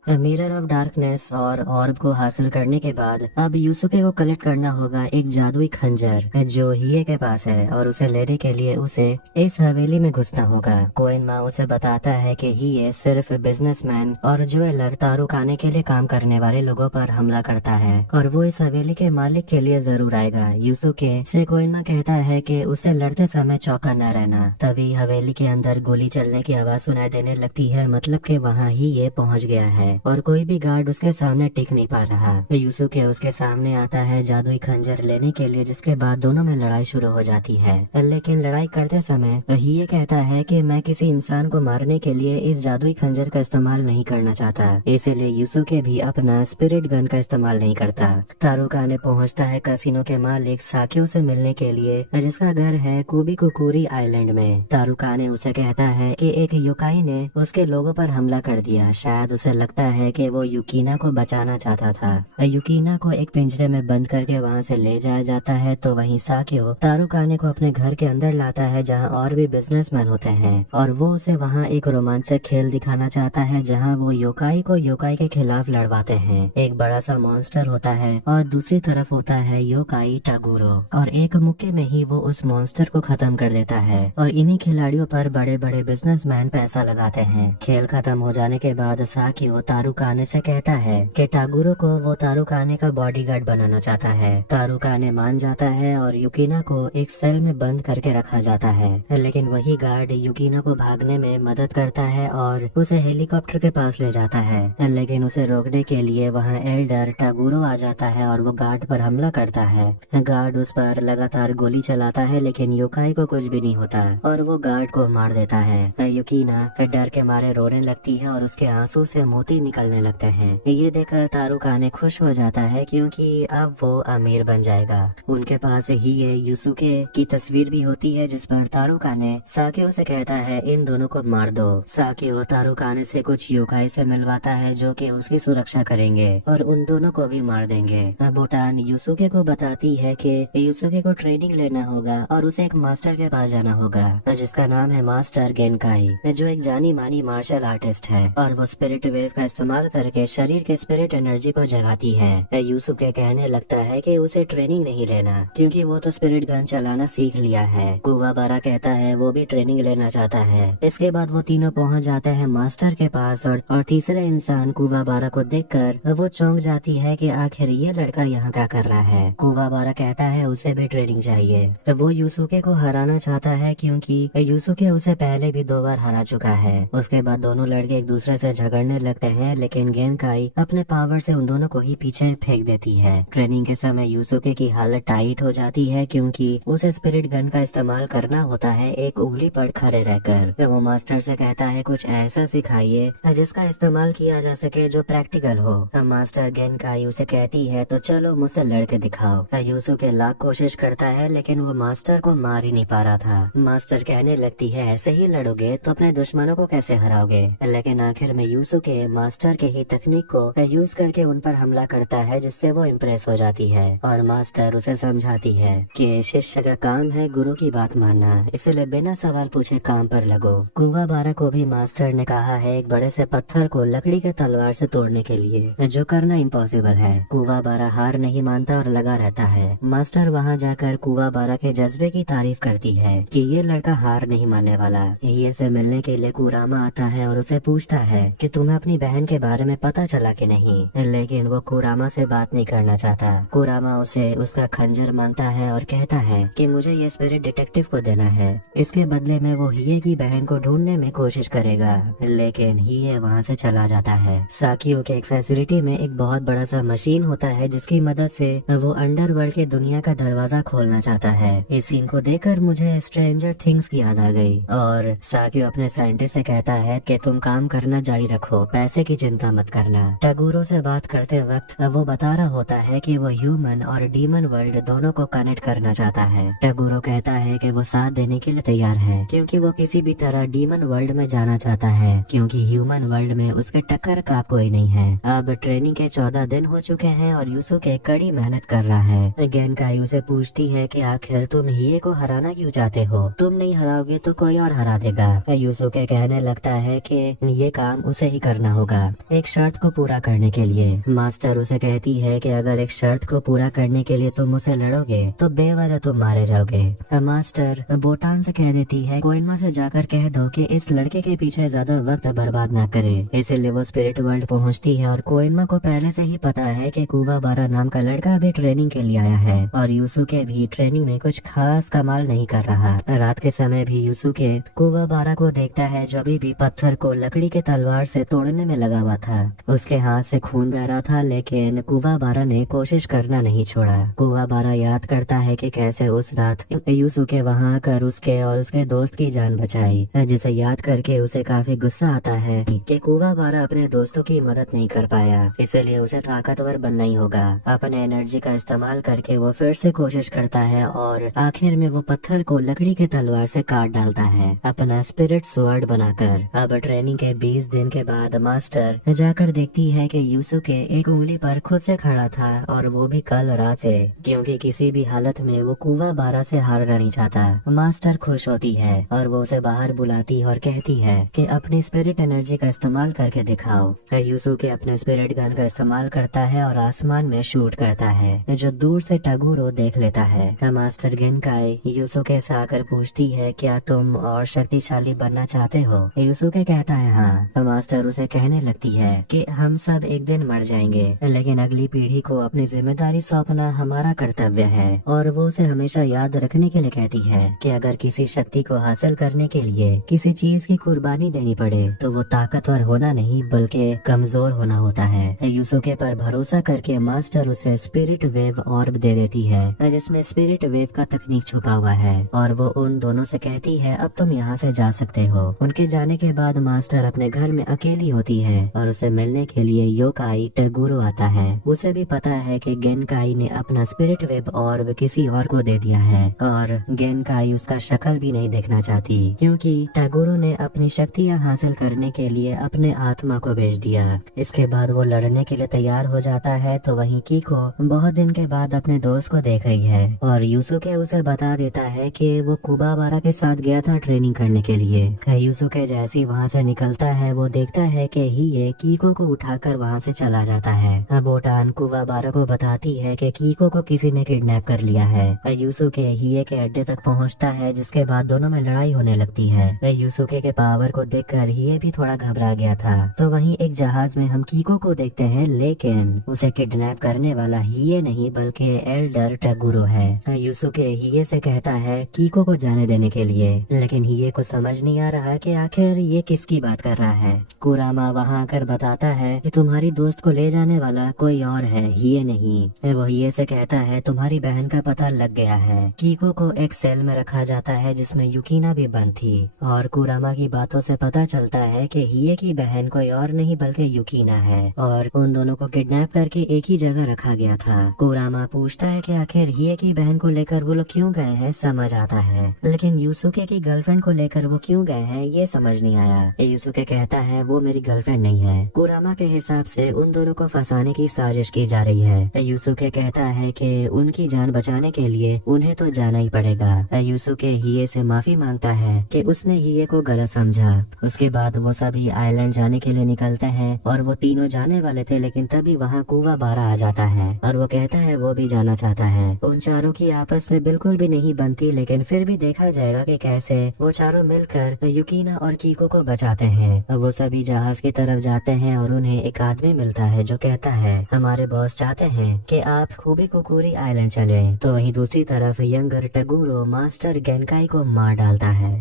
मिरर ऑफ डार्कनेस और ऑर्ब को हासिल करने के बाद अब यूसुके को कलेक्ट करना होगा एक जादुई खंजर जो हिये के पास है, और उसे लेने के लिए उसे इस हवेली में घुसना होगा। कोइनमा उसे बताता है कि हिये सिर्फ बिजनेसमैन और ज्वेलर तारुकाने के लिए काम करने वाले लोगों पर हमला करता है और वो इस हवेली के मालिक के लिए जरूर आएगा। यूसुके से कोइनमा कहता है कि उसे लड़ते समय चौका न रहना। तभी हवेली के अंदर गोली चलने की आवाज सुनाई देने लगती है, मतलब कि वहाँ हिये पहुँच गया है और कोई भी गार्ड उसके सामने टिक नहीं पा रहा। यूसुके उसके सामने आता है जादुई खंजर लेने के लिए, जिसके बाद दोनों में लड़ाई शुरू हो जाती है। लेकिन लड़ाई करते समय हिये कहता है कि मैं किसी इंसान को मारने के लिए इस जादुई खंजर का इस्तेमाल नहीं करना चाहता, इसीलिए यूसुके भी अपना स्पिरिट गन का इस्तेमाल नहीं करता। तारुकाने पहुँचता है कैसीनो के मालिक साकियो से मिलने के लिए, जिसका घर है कुबीकुकुरी आइलैंड में। तारुकाने उसे कहता है कि एक योकाई ने उसके लोगों पर हमला कर दिया, शायद उसे लगता है कि वो युकीना को बचाना चाहता था। युकीना को एक पिंजरे में बंद करके वहाँ से ले जाया जाता है। तो वहीं साकियो तारुकाने को अपने घर के अंदर लाता है जहाँ और भी बिजनेसमैन होते हैं, और वो उसे वहाँ एक रोमांचक खेल दिखाना चाहता है जहाँ वो योकाई को योकाई के खिलाफ लड़वाते हैं। एक बड़ा सा मॉन्स्टर होता है और दूसरी तरफ होता है योकाई टागुरो, और एक मुक्के में ही वो उस मॉन्स्टर को खत्म कर देता है। और इन्हीं खिलाड़ियों पर बड़े बड़े बिजनेसमैन पैसा लगाते हैं। खेल खत्म हो जाने के बाद साकियो तारुकाने से कहता है कि टागुरो को वो तारुकाने का बॉडीगार्ड बनाना चाहता है। तारुकाने मान जाता है और युकीना को एक सेल में बंद करके रखा जाता है, लेकिन वही गार्ड युकीना को भागने में मदद करता है और उसे हेलीकॉप्टर के पास ले जाता है। लेकिन उसे रोकने के लिए वहाँ एल्डर टागुरो आ जाता है और वो गार्ड पर हमला करता है। गार्ड उस पर लगातार गोली चलाता है, लेकिन योकाई को कुछ भी नहीं होता और वो गार्ड को मार देता है। युकीना डर के मारे रोने लगती है और उसके आंसू से मोती निकलने लगते हैं। ये देखकर तारुकाने खुश हो जाता है क्योंकि अब वो अमीर बन जाएगा। उनके पास ही ये युसुके की तस्वीर भी होती है जिस पर तारुकाने साकियो से कहता है इन दोनों को मार दो। साकियो तारुकाने से कुछ योकाई से मिलवाता है जो कि उसकी सुरक्षा करेंगे और उन दोनों को भी मार देंगे। बोटान युसुके को बताती है कि युसुके को ट्रेनिंग लेना होगा और उसे एक मास्टर के पास जाना होगा जिसका नाम है मास्टर गेनकाई, जो एक जानी मानी मार्शल आर्टिस्ट है और वो स्पिरिट वेव का इस्तेमाल करके शरीर के स्पिरिट एनर्जी को जगाती है। युसुके कहने लगता है कि उसे ट्रेनिंग नहीं लेना क्योंकि वो तो स्पिरिट गन चलाना सीख लिया है। कुवाबारा कहता है वो भी ट्रेनिंग लेना चाहता है। इसके बाद वो तीनों पहुंच जाते हैं मास्टर के पास और तीसरे इंसान कुवाबारा को देखकर वो चौंक जाती है कि आखिर ये लड़का यहाँ क्या कर रहा है। कुवाबारा कहता है उसे भी ट्रेनिंग चाहिए। तो वो युसुके को हराना चाहता है क्योंकि युसुके उसे पहले भी 2 बार हरा चुका है। उसके बाद दोनों लड़के एक दूसरे से झगड़ने लगते हैं, लेकिन गेनकाई अपने पावर से उन दोनों को ही पीछे फेंक देती है। ट्रेनिंग के समय युसुके की हालत टाइट हो जाती है क्योंकि उसे स्पिरिट गन का इस्तेमाल करना होता है एक उंगली पर खड़े रहकर। वो मास्टर से कहता है कुछ ऐसा सिखाइए जिसका इस्तेमाल किया जा सके जो प्रैक्टिकल हो। मास्टर गेनकाई उसे कहती है तो चलो मुझसे लड़के दिखाओ। युसुके लाख कोशिश करता है लेकिन वो मास्टर को मार ही नहीं पा रहा था। मास्टर कहने लगती है ऐसे ही लड़ोगे तो अपने दुश्मनों को कैसे हराओगे। लेकिन आखिर में युसुके मास्टर के ही तकनीक को यूज करके उन पर हमला करता है जिससे वो इम्प्रेस हो जाती है और मास्टर उसे समझाती है कि शिष्य का काम है गुरु की बात मानना, इसलिए बिना सवाल पूछे काम पर लगो। कुवाबारा को भी मास्टर ने कहा है एक बड़े से पत्थर को लकड़ी के तलवार से तोड़ने के लिए, जो करना इम्पॉसिबल है। कुवाबारा हार नहीं मानता और लगा रहता है। मास्टर वहाँ जाकर कुवाबारा के जज्बे की तारीफ करती है कि ये लड़का हार नहीं मानने वाला। ये से मिलने के लिए कुरामा आता है और उसे पूछता है कि तुम्हें अपनी बहन के बारे में पता चला कि नहीं, लेकिन वो कुरामा से बात नहीं करना चाहता। कुरामा उसे उसका खंजर मांगता है और कहता है कि मुझे ये स्पिरिट डिटेक्टिव को देना है, इसके बदले में वो हिये की बहन को ढूंढने में कोशिश करेगा। लेकिन हिये वहाँ से चला जाता है। साकियो के एक फैसिलिटी में एक बहुत बड़ा सा मशीन होता है जिसकी मदद से वो अंडरवर्ल्ड के दुनिया का दरवाजा खोलना चाहता है। इस सीन को देखकर मुझे स्ट्रेंजर थिंग्स की याद आ गई और साकियो अपने साइंटिस्ट से कहता है कि तुम काम करना जारी रखो, पैसे की चिंता मत करना। टागुरो से बात करते वक्त वो बता रहा होता है कि वो ह्यूमन और डीमन वर्ल्ड दोनों को कनेक्ट करना चाहता है। टागुरो कहता है कि वो साथ देने के लिए तैयार है क्योंकि वो किसी भी तरह डीमन वर्ल्ड में जाना चाहता है क्योंकि ह्यूमन वर्ल्ड में उसके टक्कर का कोई नहीं है। अब ट्रेनिंग के 14 दिन हो चुके हैं और युसुके कड़ी मेहनत कर रहा है। गेनकाई उसे पूछती है कि आखिर तुम हिये को हराना क्यों चाहते हो, तुम नहीं हराओगे तो कोई और हरा देगा। युसुके कहने लगता है कि ये काम उसे ही करना होगा एक शर्त को पूरा करने के लिए। मास्टर उसे कहती है कि अगर एक शर्त को पूरा करने के लिए तुम उसे लड़ोगे तो बेवजह तुम मारे जाओगे। मास्टर बोटान से कह देती है कोइनमा से जाकर कह दो कि इस लड़के के पीछे ज्यादा वक्त बर्बाद ना करे। इसीलिए वो स्पिरिट वर्ल्ड पहुंचती है और कोइनमा को पहले से ही पता है कि कुवाबारा नाम का लड़का भी ट्रेनिंग के लिए आया है और युसुके भी ट्रेनिंग में कुछ खास कमाल नहीं कर रहा। रात के समय भी युसुके कुवाबारा को देखता है जो अभी भी पत्थर को लकड़ी के तलवार से तोड़ने में लगा हुआ था। उसके हाथ से खून बह रहा था लेकिन कुवाबारा ने कोशिश करना नहीं छोड़ा। कुवाबारा याद करता है कि कैसे उस रात युसुके वहां आकर उसके और उसके दोस्त की जान बचाई, जिसे याद करके उसे काफी गुस्सा आता है कि कुवाबारा अपने दोस्तों की मदद नहीं कर पाया, इसलिए उसे ताकतवर बनना ही होगा। अपने एनर्जी का इस्तेमाल करके वो फिर से कोशिश करता है और आखिर में वो पत्थर को लकड़ी के तलवार से काट डालता है अपना स्पिरिट स्वॉर्ड बनाकर। अब ट्रेनिंग के 20 दिन के बाद मास्टर मास्टर जाकर देखती है कि यूसुके एक उंगली पर खुद से खड़ा था और वो भी कल रात से, क्योंकि किसी भी हालत में वो कुवाबारा से हारना नहीं चाहता। मास्टर खुश होती है और वो उसे बाहर बुलाती और कहती है कि अपनी स्पिरिट एनर्जी का इस्तेमाल करके दिखाओ। यूसुके अपने स्पिरिट गन का इस्तेमाल करता है और आसमान में शूट करता है, जो दूर से टगुरो देख लेता है। मास्टर गेनकाई यूसुके से आकर पूछती है, क्या तुम और शक्तिशाली बनना चाहते हो? यूसुके कहता है हाँ। मास्टर उसे कहने लगती है कि हम सब एक दिन मर जाएंगे, लेकिन अगली पीढ़ी को अपनी जिम्मेदारी सौंपना हमारा कर्तव्य है। और वो उसे हमेशा याद रखने के लिए कहती है कि अगर किसी शक्ति को हासिल करने के लिए किसी चीज की कुर्बानी देनी पड़े तो वो ताकतवर होना नहीं बल्कि कमजोर होना होता है। यूसुके पर भरोसा करके मास्टर उसे स्पिरिट वेव ऑर्ब दे देती है, जिसमें स्पिरिट वेव का तकनीक छुपा हुआ है, और वो उन दोनों से कहती है अब तुम यहाँ से जा सकते हो। उनके जाने के बाद मास्टर अपने घर में अकेली होती है और उसे मिलने के लिए योकाई टगुरो आता है। उसे भी पता है कि गेनकाई ने अपना स्पिरिट वेब ऑर्ब किसी और को दे दिया है और गेनकाई उसका शक्ल भी नहीं देखना चाहती, क्योंकि टगुरो ने अपनी शक्तियाँ हासिल करने के लिए अपने आत्मा को भेज दिया। इसके बाद वो लड़ने के लिए तैयार हो जाता है तो वहीं कीको बहुत दिन के बाद अपने दोस्त को देख रही है और यूसुके उसे बता देता है कि वो कुवाबारा के साथ गया था ट्रेनिंग करने के लिए। यूसुके जैसे ही वहाँ से निकलता है वो देखता है कि हिये कीको को उठाकर वहाँ से चला जाता है। बोटान कुवाबारा को बताती है कि कीको को किसी ने किडनैप कर लिया है। यूसुके हिये के अड्डे तक पहुँचता है, जिसके बाद दोनों में लड़ाई होने लगती है। यूसुके के पावर को देखकर हिये भी थोड़ा घबरा गया था। तो वहीं एक जहाज में हम कीको को देखते हैं, लेकिन उसे किडनैप करने वाला हिये नहीं बल्कि एल्डर टगुरो है। यूसुके हिये से कहता है कीको को जाने देने के लिए, लेकिन हिये को समझ नहीं आ रहा कि आखिर ये किसकी बात कर रहा है। कुरामा वहाँ आकर बताता है कि तुम्हारी दोस्त को ले जाने वाला कोई और है, हिये नहीं। वो हिये से कहता है तुम्हारी बहन का पता लग गया है। कीको को एक सेल में रखा जाता है जिसमें युकीना भी बंद थी, और कुरामा की बातों से पता चलता है कि हिये की बहन कोई और नहीं बल्कि युकीना है और उन दोनों को किडनैप करके एक ही जगह रखा गया था। कुरामा पूछता है कि आखिर हिये की बहन को लेकर वो लोग क्यों गए हैं, समझ आता है, लेकिन यूसुके की गर्लफ्रेंड को लेकर वो क्यों गए हैं ये समझ नहीं आया। यूसुके कहता है वो मेरी गर्लफ्रेंड नहीं है। कुरामा के हिसाब से उन दोनों को फंसाने की साजिश की जा रही है। यूसुके कहता है कि उनकी जान बचाने के लिए उन्हें तो जाना ही पड़ेगा। यूसुके हिये से माफी मांगता है कि उसने हिये को गलत समझा। उसके बाद वो सभी आइलैंड जाने के लिए निकलते हैं और वो तीनों जाने वाले थे, लेकिन तभी वहाँ कुवाबारा आ जाता है और वो कहता है वो भी जाना चाहता है। उन चारों की आपस में बिल्कुल भी नहीं बनती, लेकिन फिर भी देखा जाएगा कि कैसे वो चारों मिलकर युकीना और कीको को बचाते हैं। वो सभी जहाज की तरफ जाते हैं और उन्हें एक आदमी मिलता है जो कहता है हमारे बॉस चाहते हैं कि आप खूबी कुकुरी आइलैंड चलें। तो वहीं दूसरी तरफ यंगर टगुरो मास्टर गेनकाई को मार डालता है।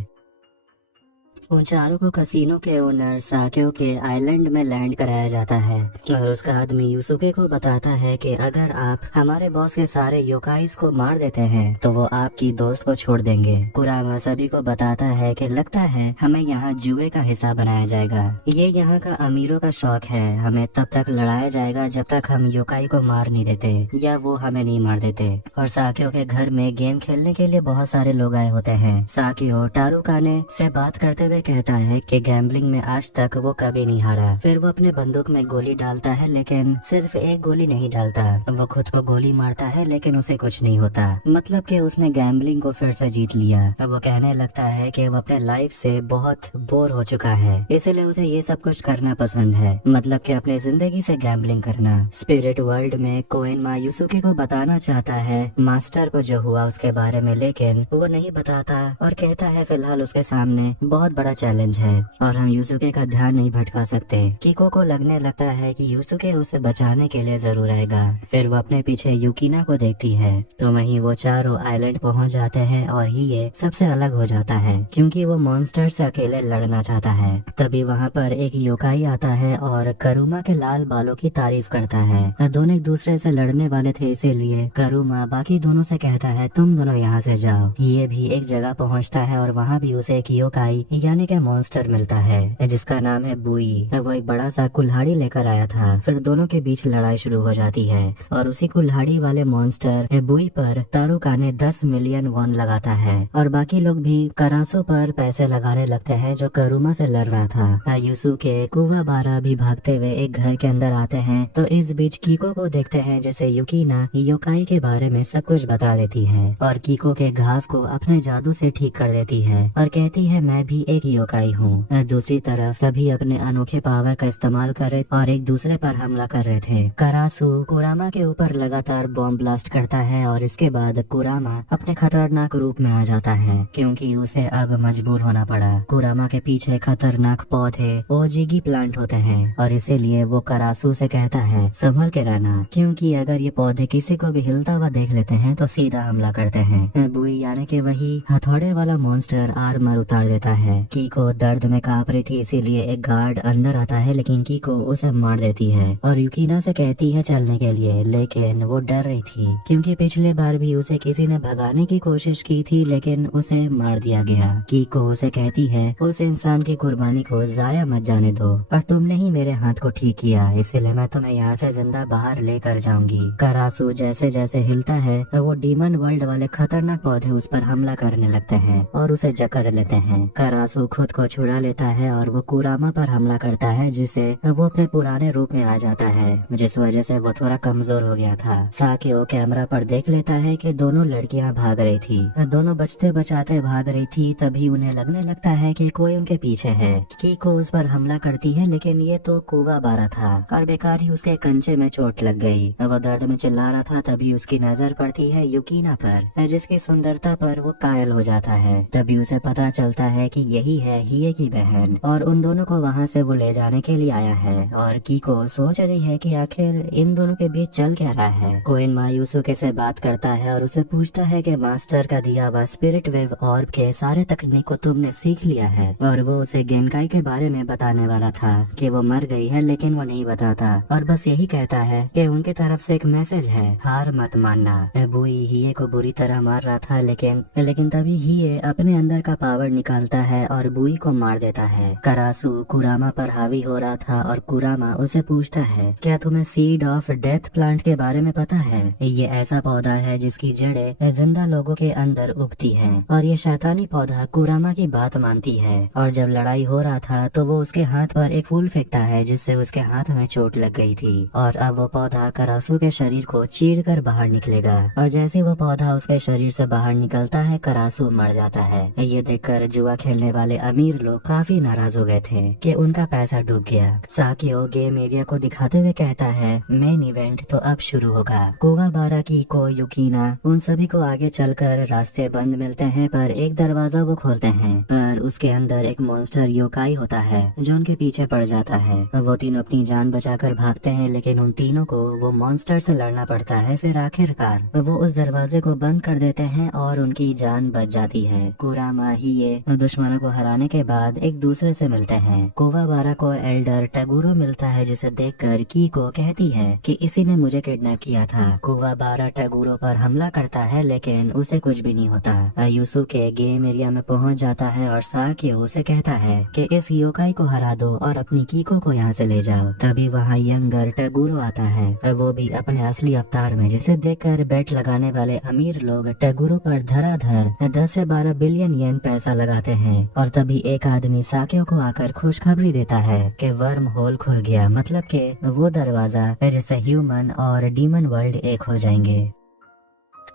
उन चारों को कसीनो के ओनर साक्यो के आइलैंड में लैंड कराया जाता है और उसका आदमी यूसुके को बताता है कि अगर आप हमारे बॉस के सारे योकाइस को मार देते हैं तो वो आपकी दोस्त को छोड़ देंगे। कुरामा सभी को बताता है कि लगता है हमें यहाँ जुए का हिस्सा बनाया जाएगा। ये यहाँ का अमीरों का शौक है, हमें तब तक लड़ाया जाएगा जब तक हम योकाई को मार नहीं देते या वो हमें नहीं मार देते। और साक्यो के घर में गेम खेलने के लिए बहुत सारे लोग आए होते हैं। साक्यो टारुकाने से बात करते हुए कहता है कि गैम्बलिंग में आज तक वो कभी नहीं हारा। फिर वो अपने बंदूक में गोली डालता है, लेकिन सिर्फ एक गोली नहीं डालता, वो खुद को गोली मारता है लेकिन उसे कुछ नहीं होता, मतलब कि उसने गैम्बलिंग को फिर से जीत लिया। अब वो कहने लगता है कि वो अपने लाइफ से बहुत बोर हो चुका है, इसलिए उसे ये सब कुछ करना पसंद है, मतलब कि अपनी जिंदगी से गैम्बलिंग करना। स्पिरिट वर्ल्ड में कोएनमा यूसुके को बताना चाहता है मास्टर को जो हुआ उसके बारे में, लेकिन वो नहीं बताता और कहता है फिलहाल उसके सामने बहुत बड़ा चैलेंज है और हम यूसुके का ध्यान नहीं भटका सकते। कीको को लगने लगता है कि यूसुके उसे बचाने के लिए जरूर आएगा। फिर वो अपने पीछे युकीना को देखती है तो वहीं वो चारों आइलैंड पहुंच जाते हैं और हिये सबसे अलग हो जाता है क्योंकि वो मॉन्स्टर से अकेले लड़ना चाहता है। तभी वहाँ पर एक योकाई आता है और करुमा के लाल बालों की तारीफ करता है। दोनों एक दूसरे से लड़ने वाले थे, इसीलिए करुमा बाकी दोनों से कहता है तुम दोनों यहाँ से जाओ। ये भी एक जगह पहुँचता है और वहाँ भी उसे एक योकाई या यानी कि मॉन्स्टर मिलता है जिसका नाम है बुई। वो एक बड़ा सा कुल्हाड़ी लेकर आया था। फिर दोनों के बीच लड़ाई शुरू हो जाती है और उसी कुल्हाड़ी वाले मॉन्स्टर बुई पर तारुका ने 10 मिलियन वॉन लगाता है और बाकी लोग भी करासो पर पैसे लगाने लगते हैं जो करुमा से लड़ रहा था। युसुके कुवाबारा भी भागते हुए एक घर के अंदर आते हैं तो इस बीच कीको को देखते हैं जैसे युकीना योकाई के बारे में सब कुछ बता देती है और कीको के घाव को अपने जादू से ठीक कर देती है और कहती है मैं भी एक योकाई हूँ। दूसरी तरफ सभी अपने अनोखे पावर का इस्तेमाल कर रहे और एक दूसरे पर हमला कर रहे थे। करासु कुरामा के ऊपर लगातार बॉम्ब ब्लास्ट करता है और इसके बाद कुरामा अपने खतरनाक रूप में आ जाता है क्योंकि उसे अब मजबूर होना पड़ा। कुरामा के पीछे खतरनाक पौधे ओजिगी प्लांट होते हैं और इसीलिए वो करासु से कहता है संभल के रहना क्योंकि अगर ये पौधे किसी को भी हिलता हुआ देख लेते हैं तो सीधा हमला करते हैं। बुई यानी कि वही हथौड़े वाला मॉन्स्टर आर्मर उतार देता है। कीको दर्द में कांप रही थी इसीलिए एक गार्ड अंदर आता है लेकिन कीको उसे मार देती है और युकीना से कहती है चलने के लिए लेकिन वो डर रही थी क्योंकि पिछले बार भी उसे किसी ने भगाने की कोशिश की थी लेकिन उसे मार दिया गया। कीको उसे कहती है उस इंसान की कुर्बानी को जाया मत जाने दो और तुमने ही मेरे हाथ को ठीक किया इसलिए मैं तुम्हें यहाँ से जिंदा बाहर लेकर जाऊंगी। करासु जैसे जैसे हिलता है वो डीमन वर्ल्ड वाले खतरनाक पौधे उस पर हमला करने लगते हैं और उसे जकड़ लेते हैं। करासु खुद को छुड़ा लेता है और वो कुरामा पर हमला करता है जिसे वो अपने पुराने रूप में आ जाता है जिस वजह से वो थोड़ा कमजोर हो गया था। साकियो कैमरा पर देख लेता है कि दोनों लड़कियां भाग रही थी। दोनों बचते बचाते भाग रही थी तभी उन्हें लगने लगता है कि कोई उनके पीछे है। कीको उस पर हमला करती है लेकिन ये तो कुवाबारा था और बेकार ही उसके कंचे में चोट लग गई। वो दर्द में चिल्ला रहा था तभी उसकी नजर पड़ती है युकीना पर जिसकी सुंदरता पर वो कायल हो जाता है। तभी उसे पता चलता है कि यही है हिये की बहन और उन दोनों को वहाँ से वो ले जाने के लिए आया है और कीको सोच रही है कि आखिर इन दोनों के बीच चल क्या रहा है। कोइन मायूसुके से बात करता है और उसे पूछता है कि मास्टर का दिया हुआ स्पिरिट वेव ऑर्ब के सारे तकनीक को तुमने सीख लिया है और वो उसे गेनकाई के बारे में बताने वाला था कि वो मर गई है लेकिन वो नहीं बताता और बस यही कहता है कि उनकी तरफ से एक मैसेज है हार मत मानना। बुई हिये को बुरी तरह मार रहा था लेकिन तभी हिये अपने अंदर का पावर निकालता है और बुई को मार देता है। करासु कुरामा पर हावी हो रहा था और कुरामा उसे पूछता है क्या तुम्हें सीड ऑफ डेथ प्लांट के बारे में पता है? ये ऐसा पौधा है जिसकी जड़ें जिंदा लोगों के अंदर उगती हैं और ये शैतानी पौधा कुरामा की बात मानती है और जब लड़ाई हो रहा था तो वो उसके हाथ पर एक फूल फेंकता है जिससे उसके हाथ में चोट लग गई थी और अब वो पौधा करासु के शरीर को चीरकर बाहर निकलेगा और जैसे वो पौधा उसके शरीर से बाहर निकलता है करासु मर जाता है। ये देखकर जुआ खेलने वाले अमीर लोग काफी नाराज हो गए थे कि उनका पैसा डूब गया। साकियो गेम एरिया को दिखाते हुए कहता है मेन इवेंट तो अब शुरू होगा। कुवाबारा की को युकीना उन सभी को आगे चलकर रास्ते बंद मिलते हैं पर एक दरवाजा वो खोलते हैं पर उसके अंदर एक मॉन्स्टर योकाई होता है जो उनके पीछे पड़ जाता है। वो तीनों अपनी जान बचाकर भागते हैं लेकिन उन तीनों को वो मॉन्स्टर से लड़ना पड़ता है। फिर आखिरकार वो उस दरवाजे को बंद कर देते हैं और उनकी जान बच जाती है। कुरामा हिये दुश्मनों को हराने के बाद एक दूसरे से मिलते हैं। कुवाबारा को एल्डर टगुरो मिलता है जिसे देखकर कीको कहती है कि इसी ने मुझे किडनैप किया था। कुवाबारा टगुरो पर हमला करता है लेकिन उसे कुछ भी नहीं होता। युसुके गेम एरिया में पहुंच जाता है और साकियो उसे कहता है कि इस योकाई को हरा दो और अपनी कीको को यहाँ से ले जाओ। तभी वहाँ यंगर टगुरो आता है वो भी अपने असली अवतार में जिसे देखकर बेट लगाने वाले अमीर लोग टगुरो पर धराधर 10 से 12 बिलियन येन पैसा लगाते हैं और तभी एक आदमी साकियो को आकर खुशखबरी देता है कि वर्म होल खुल गया मतलब कि वो दरवाजा जिससे ह्यूमन और डीमन वर्ल्ड एक हो जाएंगे।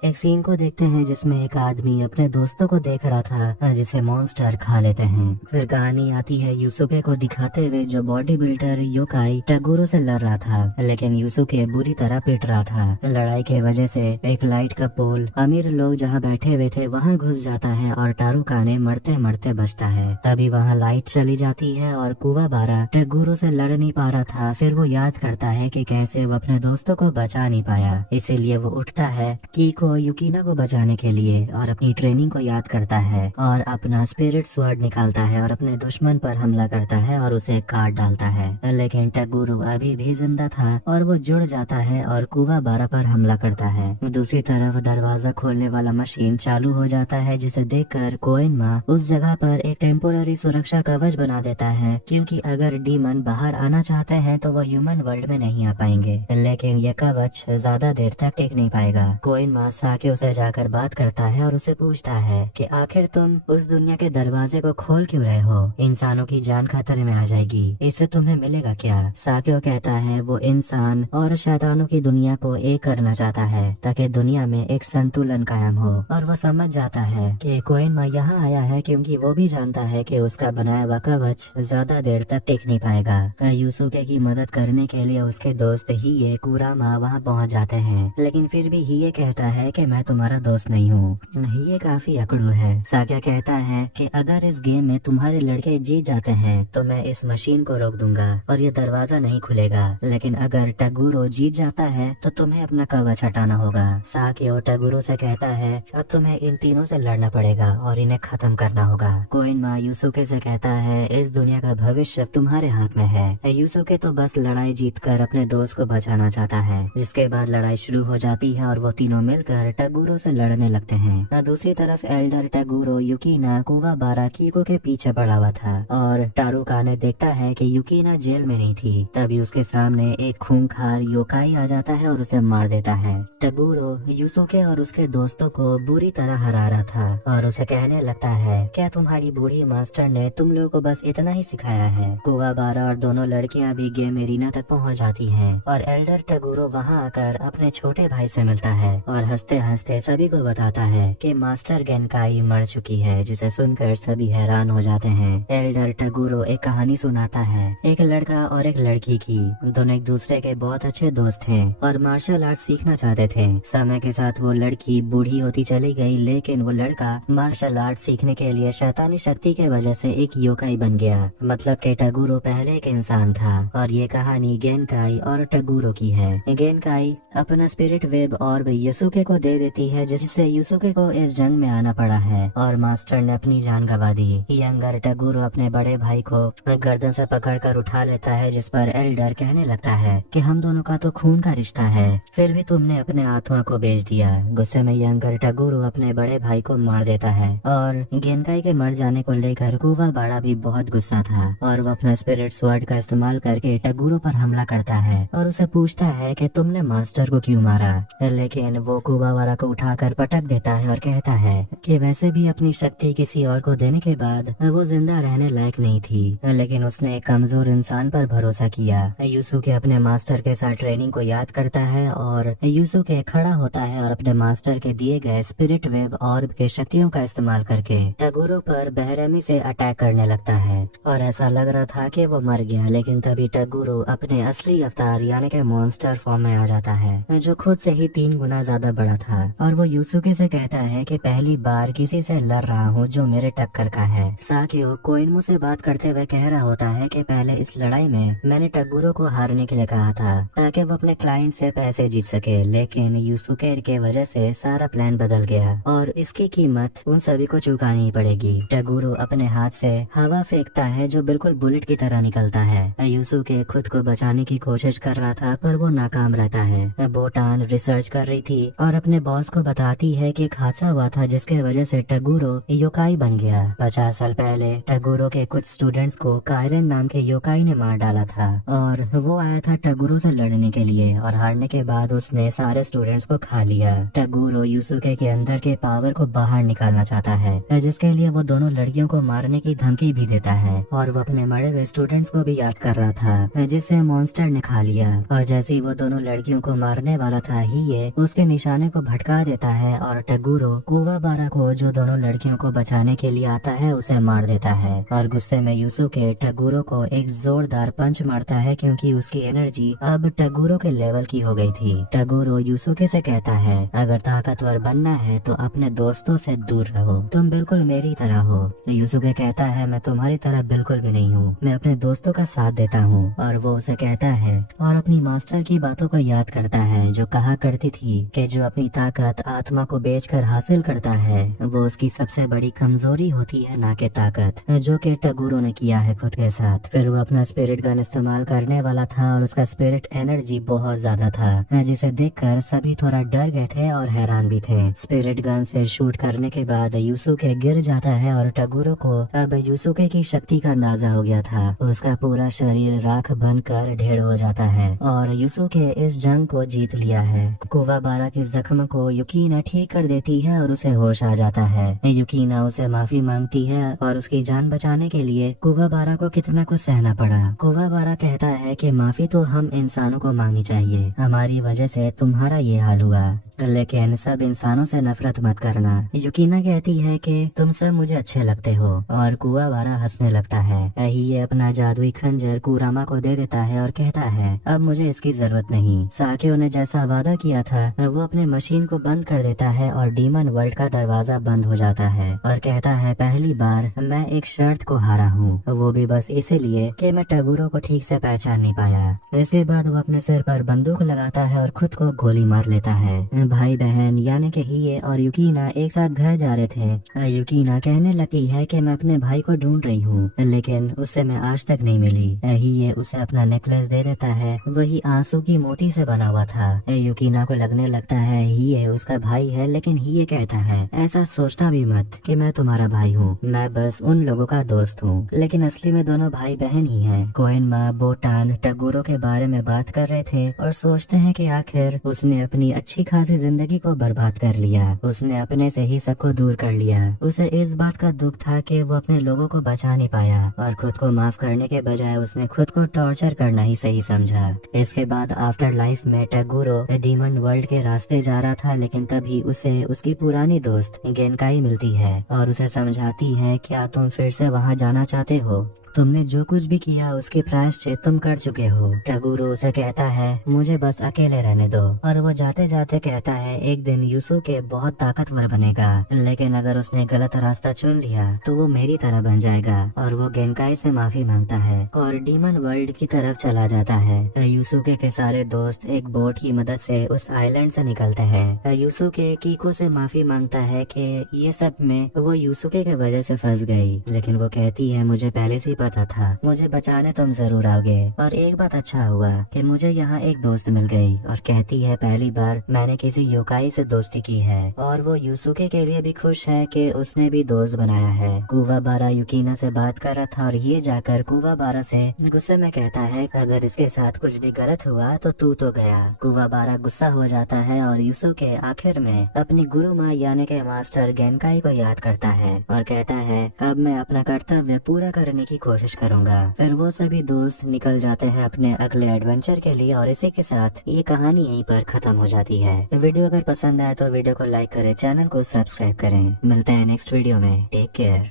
एक सीन को देखते हैं जिसमें एक आदमी अपने दोस्तों को देख रहा था जिसे मॉन्स्टर खा लेते हैं। फिर कहानी आती है युसुके को दिखाते हुए जो बॉडी बिल्डर योकाई टगुरो से लड़ रहा था लेकिन युसुके बुरी तरह पिट रहा था। लड़ाई के वजह से एक लाइट का पोल अमीर लोग जहाँ बैठे हुए थे वहाँ घुस जाता है और टारुकाने मरते मरते बचता है। तभी वहाँ लाइट चली जाती है और कुवाबारा टगुरो से लड़ नहीं पा रहा था। फिर वो याद करता है कि कैसे वो अपने दोस्तों को बचा नहीं पाया इसीलिए वो उठता है कीको वो युकीना को बचाने के लिए और अपनी ट्रेनिंग को याद करता है और अपना स्पिरिट स्वॉर्ड निकालता है और अपने दुश्मन पर हमला करता है और उसे काट डालता है। लेकिन टगुरो अभी भी जिंदा था और वो जुड़ जाता है और कुवाबारा पर हमला करता है। दूसरी तरफ दरवाजा खोलने वाला मशीन चालू हो जाता है, जिसे देखकर कोएनमा उस जगह पर एक टेम्पोररी सुरक्षा कवच बना देता है, क्योंकि अगर डीमन बाहर आना चाहते हैं तो वो ह्यूमन वर्ल्ड में नहीं आ पाएंगे। लेकिन ये कवच ज्यादा देर तक टिक नहीं पाएगा। कोएनमा साकियो से जाकर बात करता है और उसे पूछता है कि आखिर तुम उस दुनिया के दरवाजे को खोल क्यों रहे हो? इंसानों की जान खतरे में आ जाएगी, इससे तुम्हें मिलेगा क्या? साकियो कहता है वो इंसान और शैतानों की दुनिया को एक करना चाहता है ताकि दुनिया में एक संतुलन कायम हो, और वो समझ जाता है कि कोएनमा यहाँ आया है क्योंकि वो भी जानता है कि उसका बनाया हुआ कवच ज्यादा देर तक टिक नहीं पाएगा। यूसुके की मदद करने के लिए उसके दोस्त हिये कुरामा वहाँ पहुँच जाते हैं, लेकिन फिर भी हिये कहता है कि मैं तुम्हारा दोस्त नहीं हूँ। हिये काफी अकड़ू है। साकिया कहता है कि अगर इस गेम में तुम्हारे लड़के जीत जाते हैं तो मैं इस मशीन को रोक दूंगा और ये दरवाजा नहीं खुलेगा, लेकिन अगर टगुरो जीत जाता है तो तुम्हें अपना कवच हटाना होगा। साकियो टगुरो से कहता है अब तुम्हें इन तीनों से लड़ना पड़ेगा और इन्हें खत्म करना होगा। कोएनमा यूसुके से कहता है इस दुनिया का भविष्य तुम्हारे हाथ में है। यूसुके तो बस लड़ाई जीतकर अपने दोस्त को बचाना चाहता है। जिसके बाद लड़ाई शुरू हो जाती है और वो तीनों मिलकर टगुरो से लड़ने लगते हैं। दूसरी तरफ एल्डर टगुरो युकीना कुवाबारा कीको के पीछे पड़ा हुआ था और टारुका ने देखता है कि युकीना जेल में नहीं थी। तभी उसके सामने एक खूंखार योकाई आ जाता है और उसे मार देता है। टगुरो यूसुके और उसके दोस्तों को बुरी तरह हरा रहा था और उसे कहने लगता है क्या तुम्हारी बूढ़ी मास्टर ने तुम लोगों को बस इतना ही सिखाया है? कुवाबारा और दोनों लड़कियां भी गेम एरिना तक पहुंच जाती हैं और एल्डर टगुरो वहां आकर अपने छोटे भाई से मिलता है और हंसते हंसते सभी को बताता है कि मास्टर गेनकाई मर चुकी है, जिसे सुनकर सभी हैरान हो जाते हैं। एल्डर टगुरो एक कहानी सुनाता है एक लड़का और एक लड़की की। दोनों एक दूसरे के बहुत अच्छे दोस्त हैं और मार्शल आर्ट सीखना चाहते थे। समय के साथ वो लड़की बूढ़ी होती चली गई, लेकिन वो लड़का मार्शल आर्ट सीखने के लिए शैतानी शक्ति के वजह से एक योकाई बन गया। मतलब कि टगुरो पहले एक इंसान था। और ये कहानी गेनकाई और टगुरो की है। गेनकाई अपना स्पिरिट वेब और युसुके को दे देती है, जिससे युसुके को इस जंग में आना पड़ा है और मास्टर ने अपनी जान गंवा दी। यंगर टगुरो अपने बड़े भाई को गर्दन से पकड़कर उठा लेता है, जिस पर एल्डर कहने लगता है कि हम दोनों का तो खून का रिश्ता है, फिर भी तुमने अपने आत्मा को बेच दिया। गुस्से में यंगर टगुरो अपने बड़े भाई को मार देता है और गेनकाई के मर जाने को लेकर कुवाबारा भी बहुत गुस्सा था और वो अपना स्पिरिट स्वॉर्ड का इस्तेमाल करके टगुरो पर हमला करता है और उसे पूछता है कि तुमने मास्टर को क्यों मारा। लेकिन वो कुवाबारा को उठाकर पटक देता है और कहता है कि वैसे भी अपनी शक्ति किसी और को देने के बाद वो जिंदा रहने लायक नहीं थी, लेकिन उसने एक कमजोर इंसान पर भरोसा किया। यूसुके अपने मास्टर के साथ ट्रेनिंग को याद करता है और यूसुके खड़ा होता है और अपने मास्टर के दिए गए स्पिरिट वेब ऑर्ब के शक्तियों का इस्तेमाल करके टगुरो पर बेरहमी से अटैक करने लगता है और ऐसा लग रहा था कि वो मर गया। लेकिन तभी टगुरो अपने असली अवतार यानी कि मॉन्स्टर फॉर्म में आ जाता है, जो खुद से ही 3 गुना ज्यादा बड़ा था और वो यूसुके से कहता है कि पहली बार किसी से लड़ रहा हूँ जो मेरे टक्कर का है। साकियो कोएनमो से बात करते हुए कह रहा होता है कि पहले इस लड़ाई में मैंने टगुरो को हारने के लिए कहा था ताकि वो अपने क्लाइंट से पैसे जीत सके, लेकिन यूसुके के वजह से सारा प्लान बदल गया और इसकी कीमत उन सभी को चुकानी पड़ेगी। टगुरो अपने हाथ से हवा फेंकता है जो बिल्कुल बुलेट की तरह निकलता है। यूसुके खुद को बचाने की कोशिश कर रहा था पर वो नाकाम रहता है। बोटान रिसर्च कर रही थी और अपने बॉस को बताती है कि एक हादसा हुआ था जिसके वजह से टगुरो योकाई बन गया। 50 साल पहले टगुरो के कुछ स्टूडेंट्स को कायरन नाम के योकाई ने मार डाला था और वो आया था टगुरो से लड़ने के लिए और हारने के बाद उसने सारे स्टूडेंट्स को खा लिया। टगुरो यूसुके के अंदर के पावर को बाहर निकालना चाहता है, जिसके लिए वो दोनों लड़कियों को मारने की धमकी भी देता है और वो अपने मरे हुए स्टूडेंट्स को भी याद कर रहा था जिसे मॉन्स्टर ने खा लिया। और जैसे ही वो दोनों लड़कियों को मारने वाला था ही ये उसके निशाने को भटका देता है और टगुरो कुवाबारा को जो दोनों लड़कियों को बचाने के लिए आता है उसे मार देता है। और गुस्से में यूसुके टगुरो को एक जोरदार पंच मारता है क्योंकि उसकी एनर्जी अब टगुरो के लेवल की हो गई थी। टगुरो यूसुके से कहता है अगर ताकतवर बनना है तो अपने दोस्तों से दूर रहो, तुम बिल्कुल मेरी तरह हो। यूसुके कहता है मैं तुम्हारी तरह बिल्कुल भी नहीं हूँ, मैं अपने दोस्तों का साथ देता हूँ। और वो उसे कहता है और अपनी मास्टर की बातों को याद करता है जो कहा करती थी कि जो अपनी अपनी ताकत आत्मा को बेचकर हासिल करता है वो उसकी सबसे बड़ी कमजोरी होती है, ना कि ताकत, जो कि टगुरो ने किया है खुद के साथ। फिर वो अपना स्पिरिट गन इस्तेमाल करने वाला था और उसका स्पिरिट एनर्जी बहुत ज्यादा था, जिसे देखकर सभी थोड़ा डर गए थे और हैरान भी थे। स्पिरिट गन से शूट करने के बाद यूसुके गिर जाता है और टगुरो को अब यूसुके की शक्ति का अंदाजा हो गया था। उसका पूरा शरीर राख बनकर ढेर हो जाता है और यूसुके इस जंग को जीत लिया है। कुवाबारा के जख्म को युकीना ठीक कर देती है और उसे होश आ जाता है। युकीना उसे माफी मांगती है और उसकी जान बचाने के लिए कुवाबारा को कितना कुछ सहना पड़ा। कुवाबारा कहता है कि माफी तो हम इंसानों को मांगनी चाहिए, हमारी वजह से तुम्हारा ये हाल हुआ, लेकिन सब इंसानों से नफरत मत करना। युकीना कहती है कि तुम सब मुझे अच्छे लगते हो और कुवाबारा हंसने लगता है। ये अपना जादुई खंजर कुरामा को दे देता है और कहता है अब मुझे इसकी जरूरत नहीं। साकियो ने जैसा वादा किया था वो अपने मशीन को बंद कर देता है और डीमन वर्ल्ड का दरवाजा बंद हो जाता है और कहता है पहली बार मैं एक शर्त को हारा हूँ, वो भी बस इसीलिए कि मैं टगुरो को ठीक से पहचान नहीं पाया। इसके बाद वो अपने सिर पर बंदूक लगाता है और खुद को गोली मार लेता है। भाई बहन यानी कि हिये और युकीना एक साथ घर जा रहे थे। युकीना कहने लगती है कि मैं अपने भाई को ढूंढ रही हूँ, लेकिन उससे मैं आज तक नहीं मिली। हिये उसे अपना नेकलेस दे देता है, वही आंसू की मोती से बना हुआ था। युकीना को लगने लगता है हिये उसका भाई है, लेकिन हिये कहता है ऐसा सोचना भी मत कि मैं तुम्हारा भाई हूँ, मैं बस उन लोगों का दोस्त हूँ। लेकिन असली में दोनों भाई बहन ही हैं। कोएनमा बोटान टगुरो के बारे में बात कर रहे थे और सोचते हैं कि आखिर उसने अपनी अच्छी खासी जिंदगी को बर्बाद कर लिया, उसने अपने से ही सबको दूर कर लिया। उसे इस बात का दुख था कि वो अपने लोगों को बचा नहीं पाया और खुद को माफ करने के बजाय उसने खुद को टॉर्चर करना ही सही समझा। इसके बाद आफ्टर लाइफ में टगुरो डीमन वर्ल्ड के रास्ते जा रहा था, लेकिन तभी उसे उसकी पुरानी दोस्त गेनकाई मिलती है और उसे समझाती है क्या तुम फिर से वहाँ जाना चाहते हो, तुमने जो कुछ भी किया उसके प्रायश्चित तुम कर चुके हो। टगुरो उसे कहता है मुझे बस अकेले रहने दो और वो जाते जाते कहता है एक दिन यूसुके बहुत ताकतवर बनेगा, लेकिन अगर उसने गलत रास्ता चुन लिया तो वो मेरी तरह बन जाएगा। और वो गेनकाई से माफी मांगता है और डीमन वर्ल्ड की तरफ चला जाता है। यूसुके के सारे दोस्त एक बोट की मदद से उस आइलैंड से निकलते हैं। यूसुके कीको से माफी मांगता है कि ये सब में वो यूसुके के वजह से फंस गई, लेकिन वो कहती है मुझे पहले से पता था, मुझे बचाने तुम जरूर आओगे और एक बात अच्छा हुआ कि मुझे यहाँ एक दोस्त मिल गई। और कहती है पहली बार मैंने किसी योकाई से दोस्ती की है और वो यूसुके के लिए भी खुश है कि उसने भी दोस्त बनाया है। कुवाबारा युकीना से बात कर रहा था और ये जाकर कुवाबारा से गुस्से में कहता है अगर इसके साथ कुछ भी गलत हुआ तो तू तो गया। कुवाबारा गुस्सा हो जाता है और यूसुके आखिर में अपनी गुरु माँ यानी के मास्टर गेनकाई को याद करता है और कहता है अब मैं अपना कर्तव्य पूरा करने की कोशिश करूंगा। फिर वो सभी दोस्त निकल जाते हैं अपने अगले एडवेंचर के लिए और इसी के साथ ये कहानी यहीं पर खत्म हो जाती है। वीडियो अगर पसंद आए तो वीडियो को लाइक करें, चैनल को सब्सक्राइब करें। मिलते हैं नेक्स्ट वीडियो में। Take care.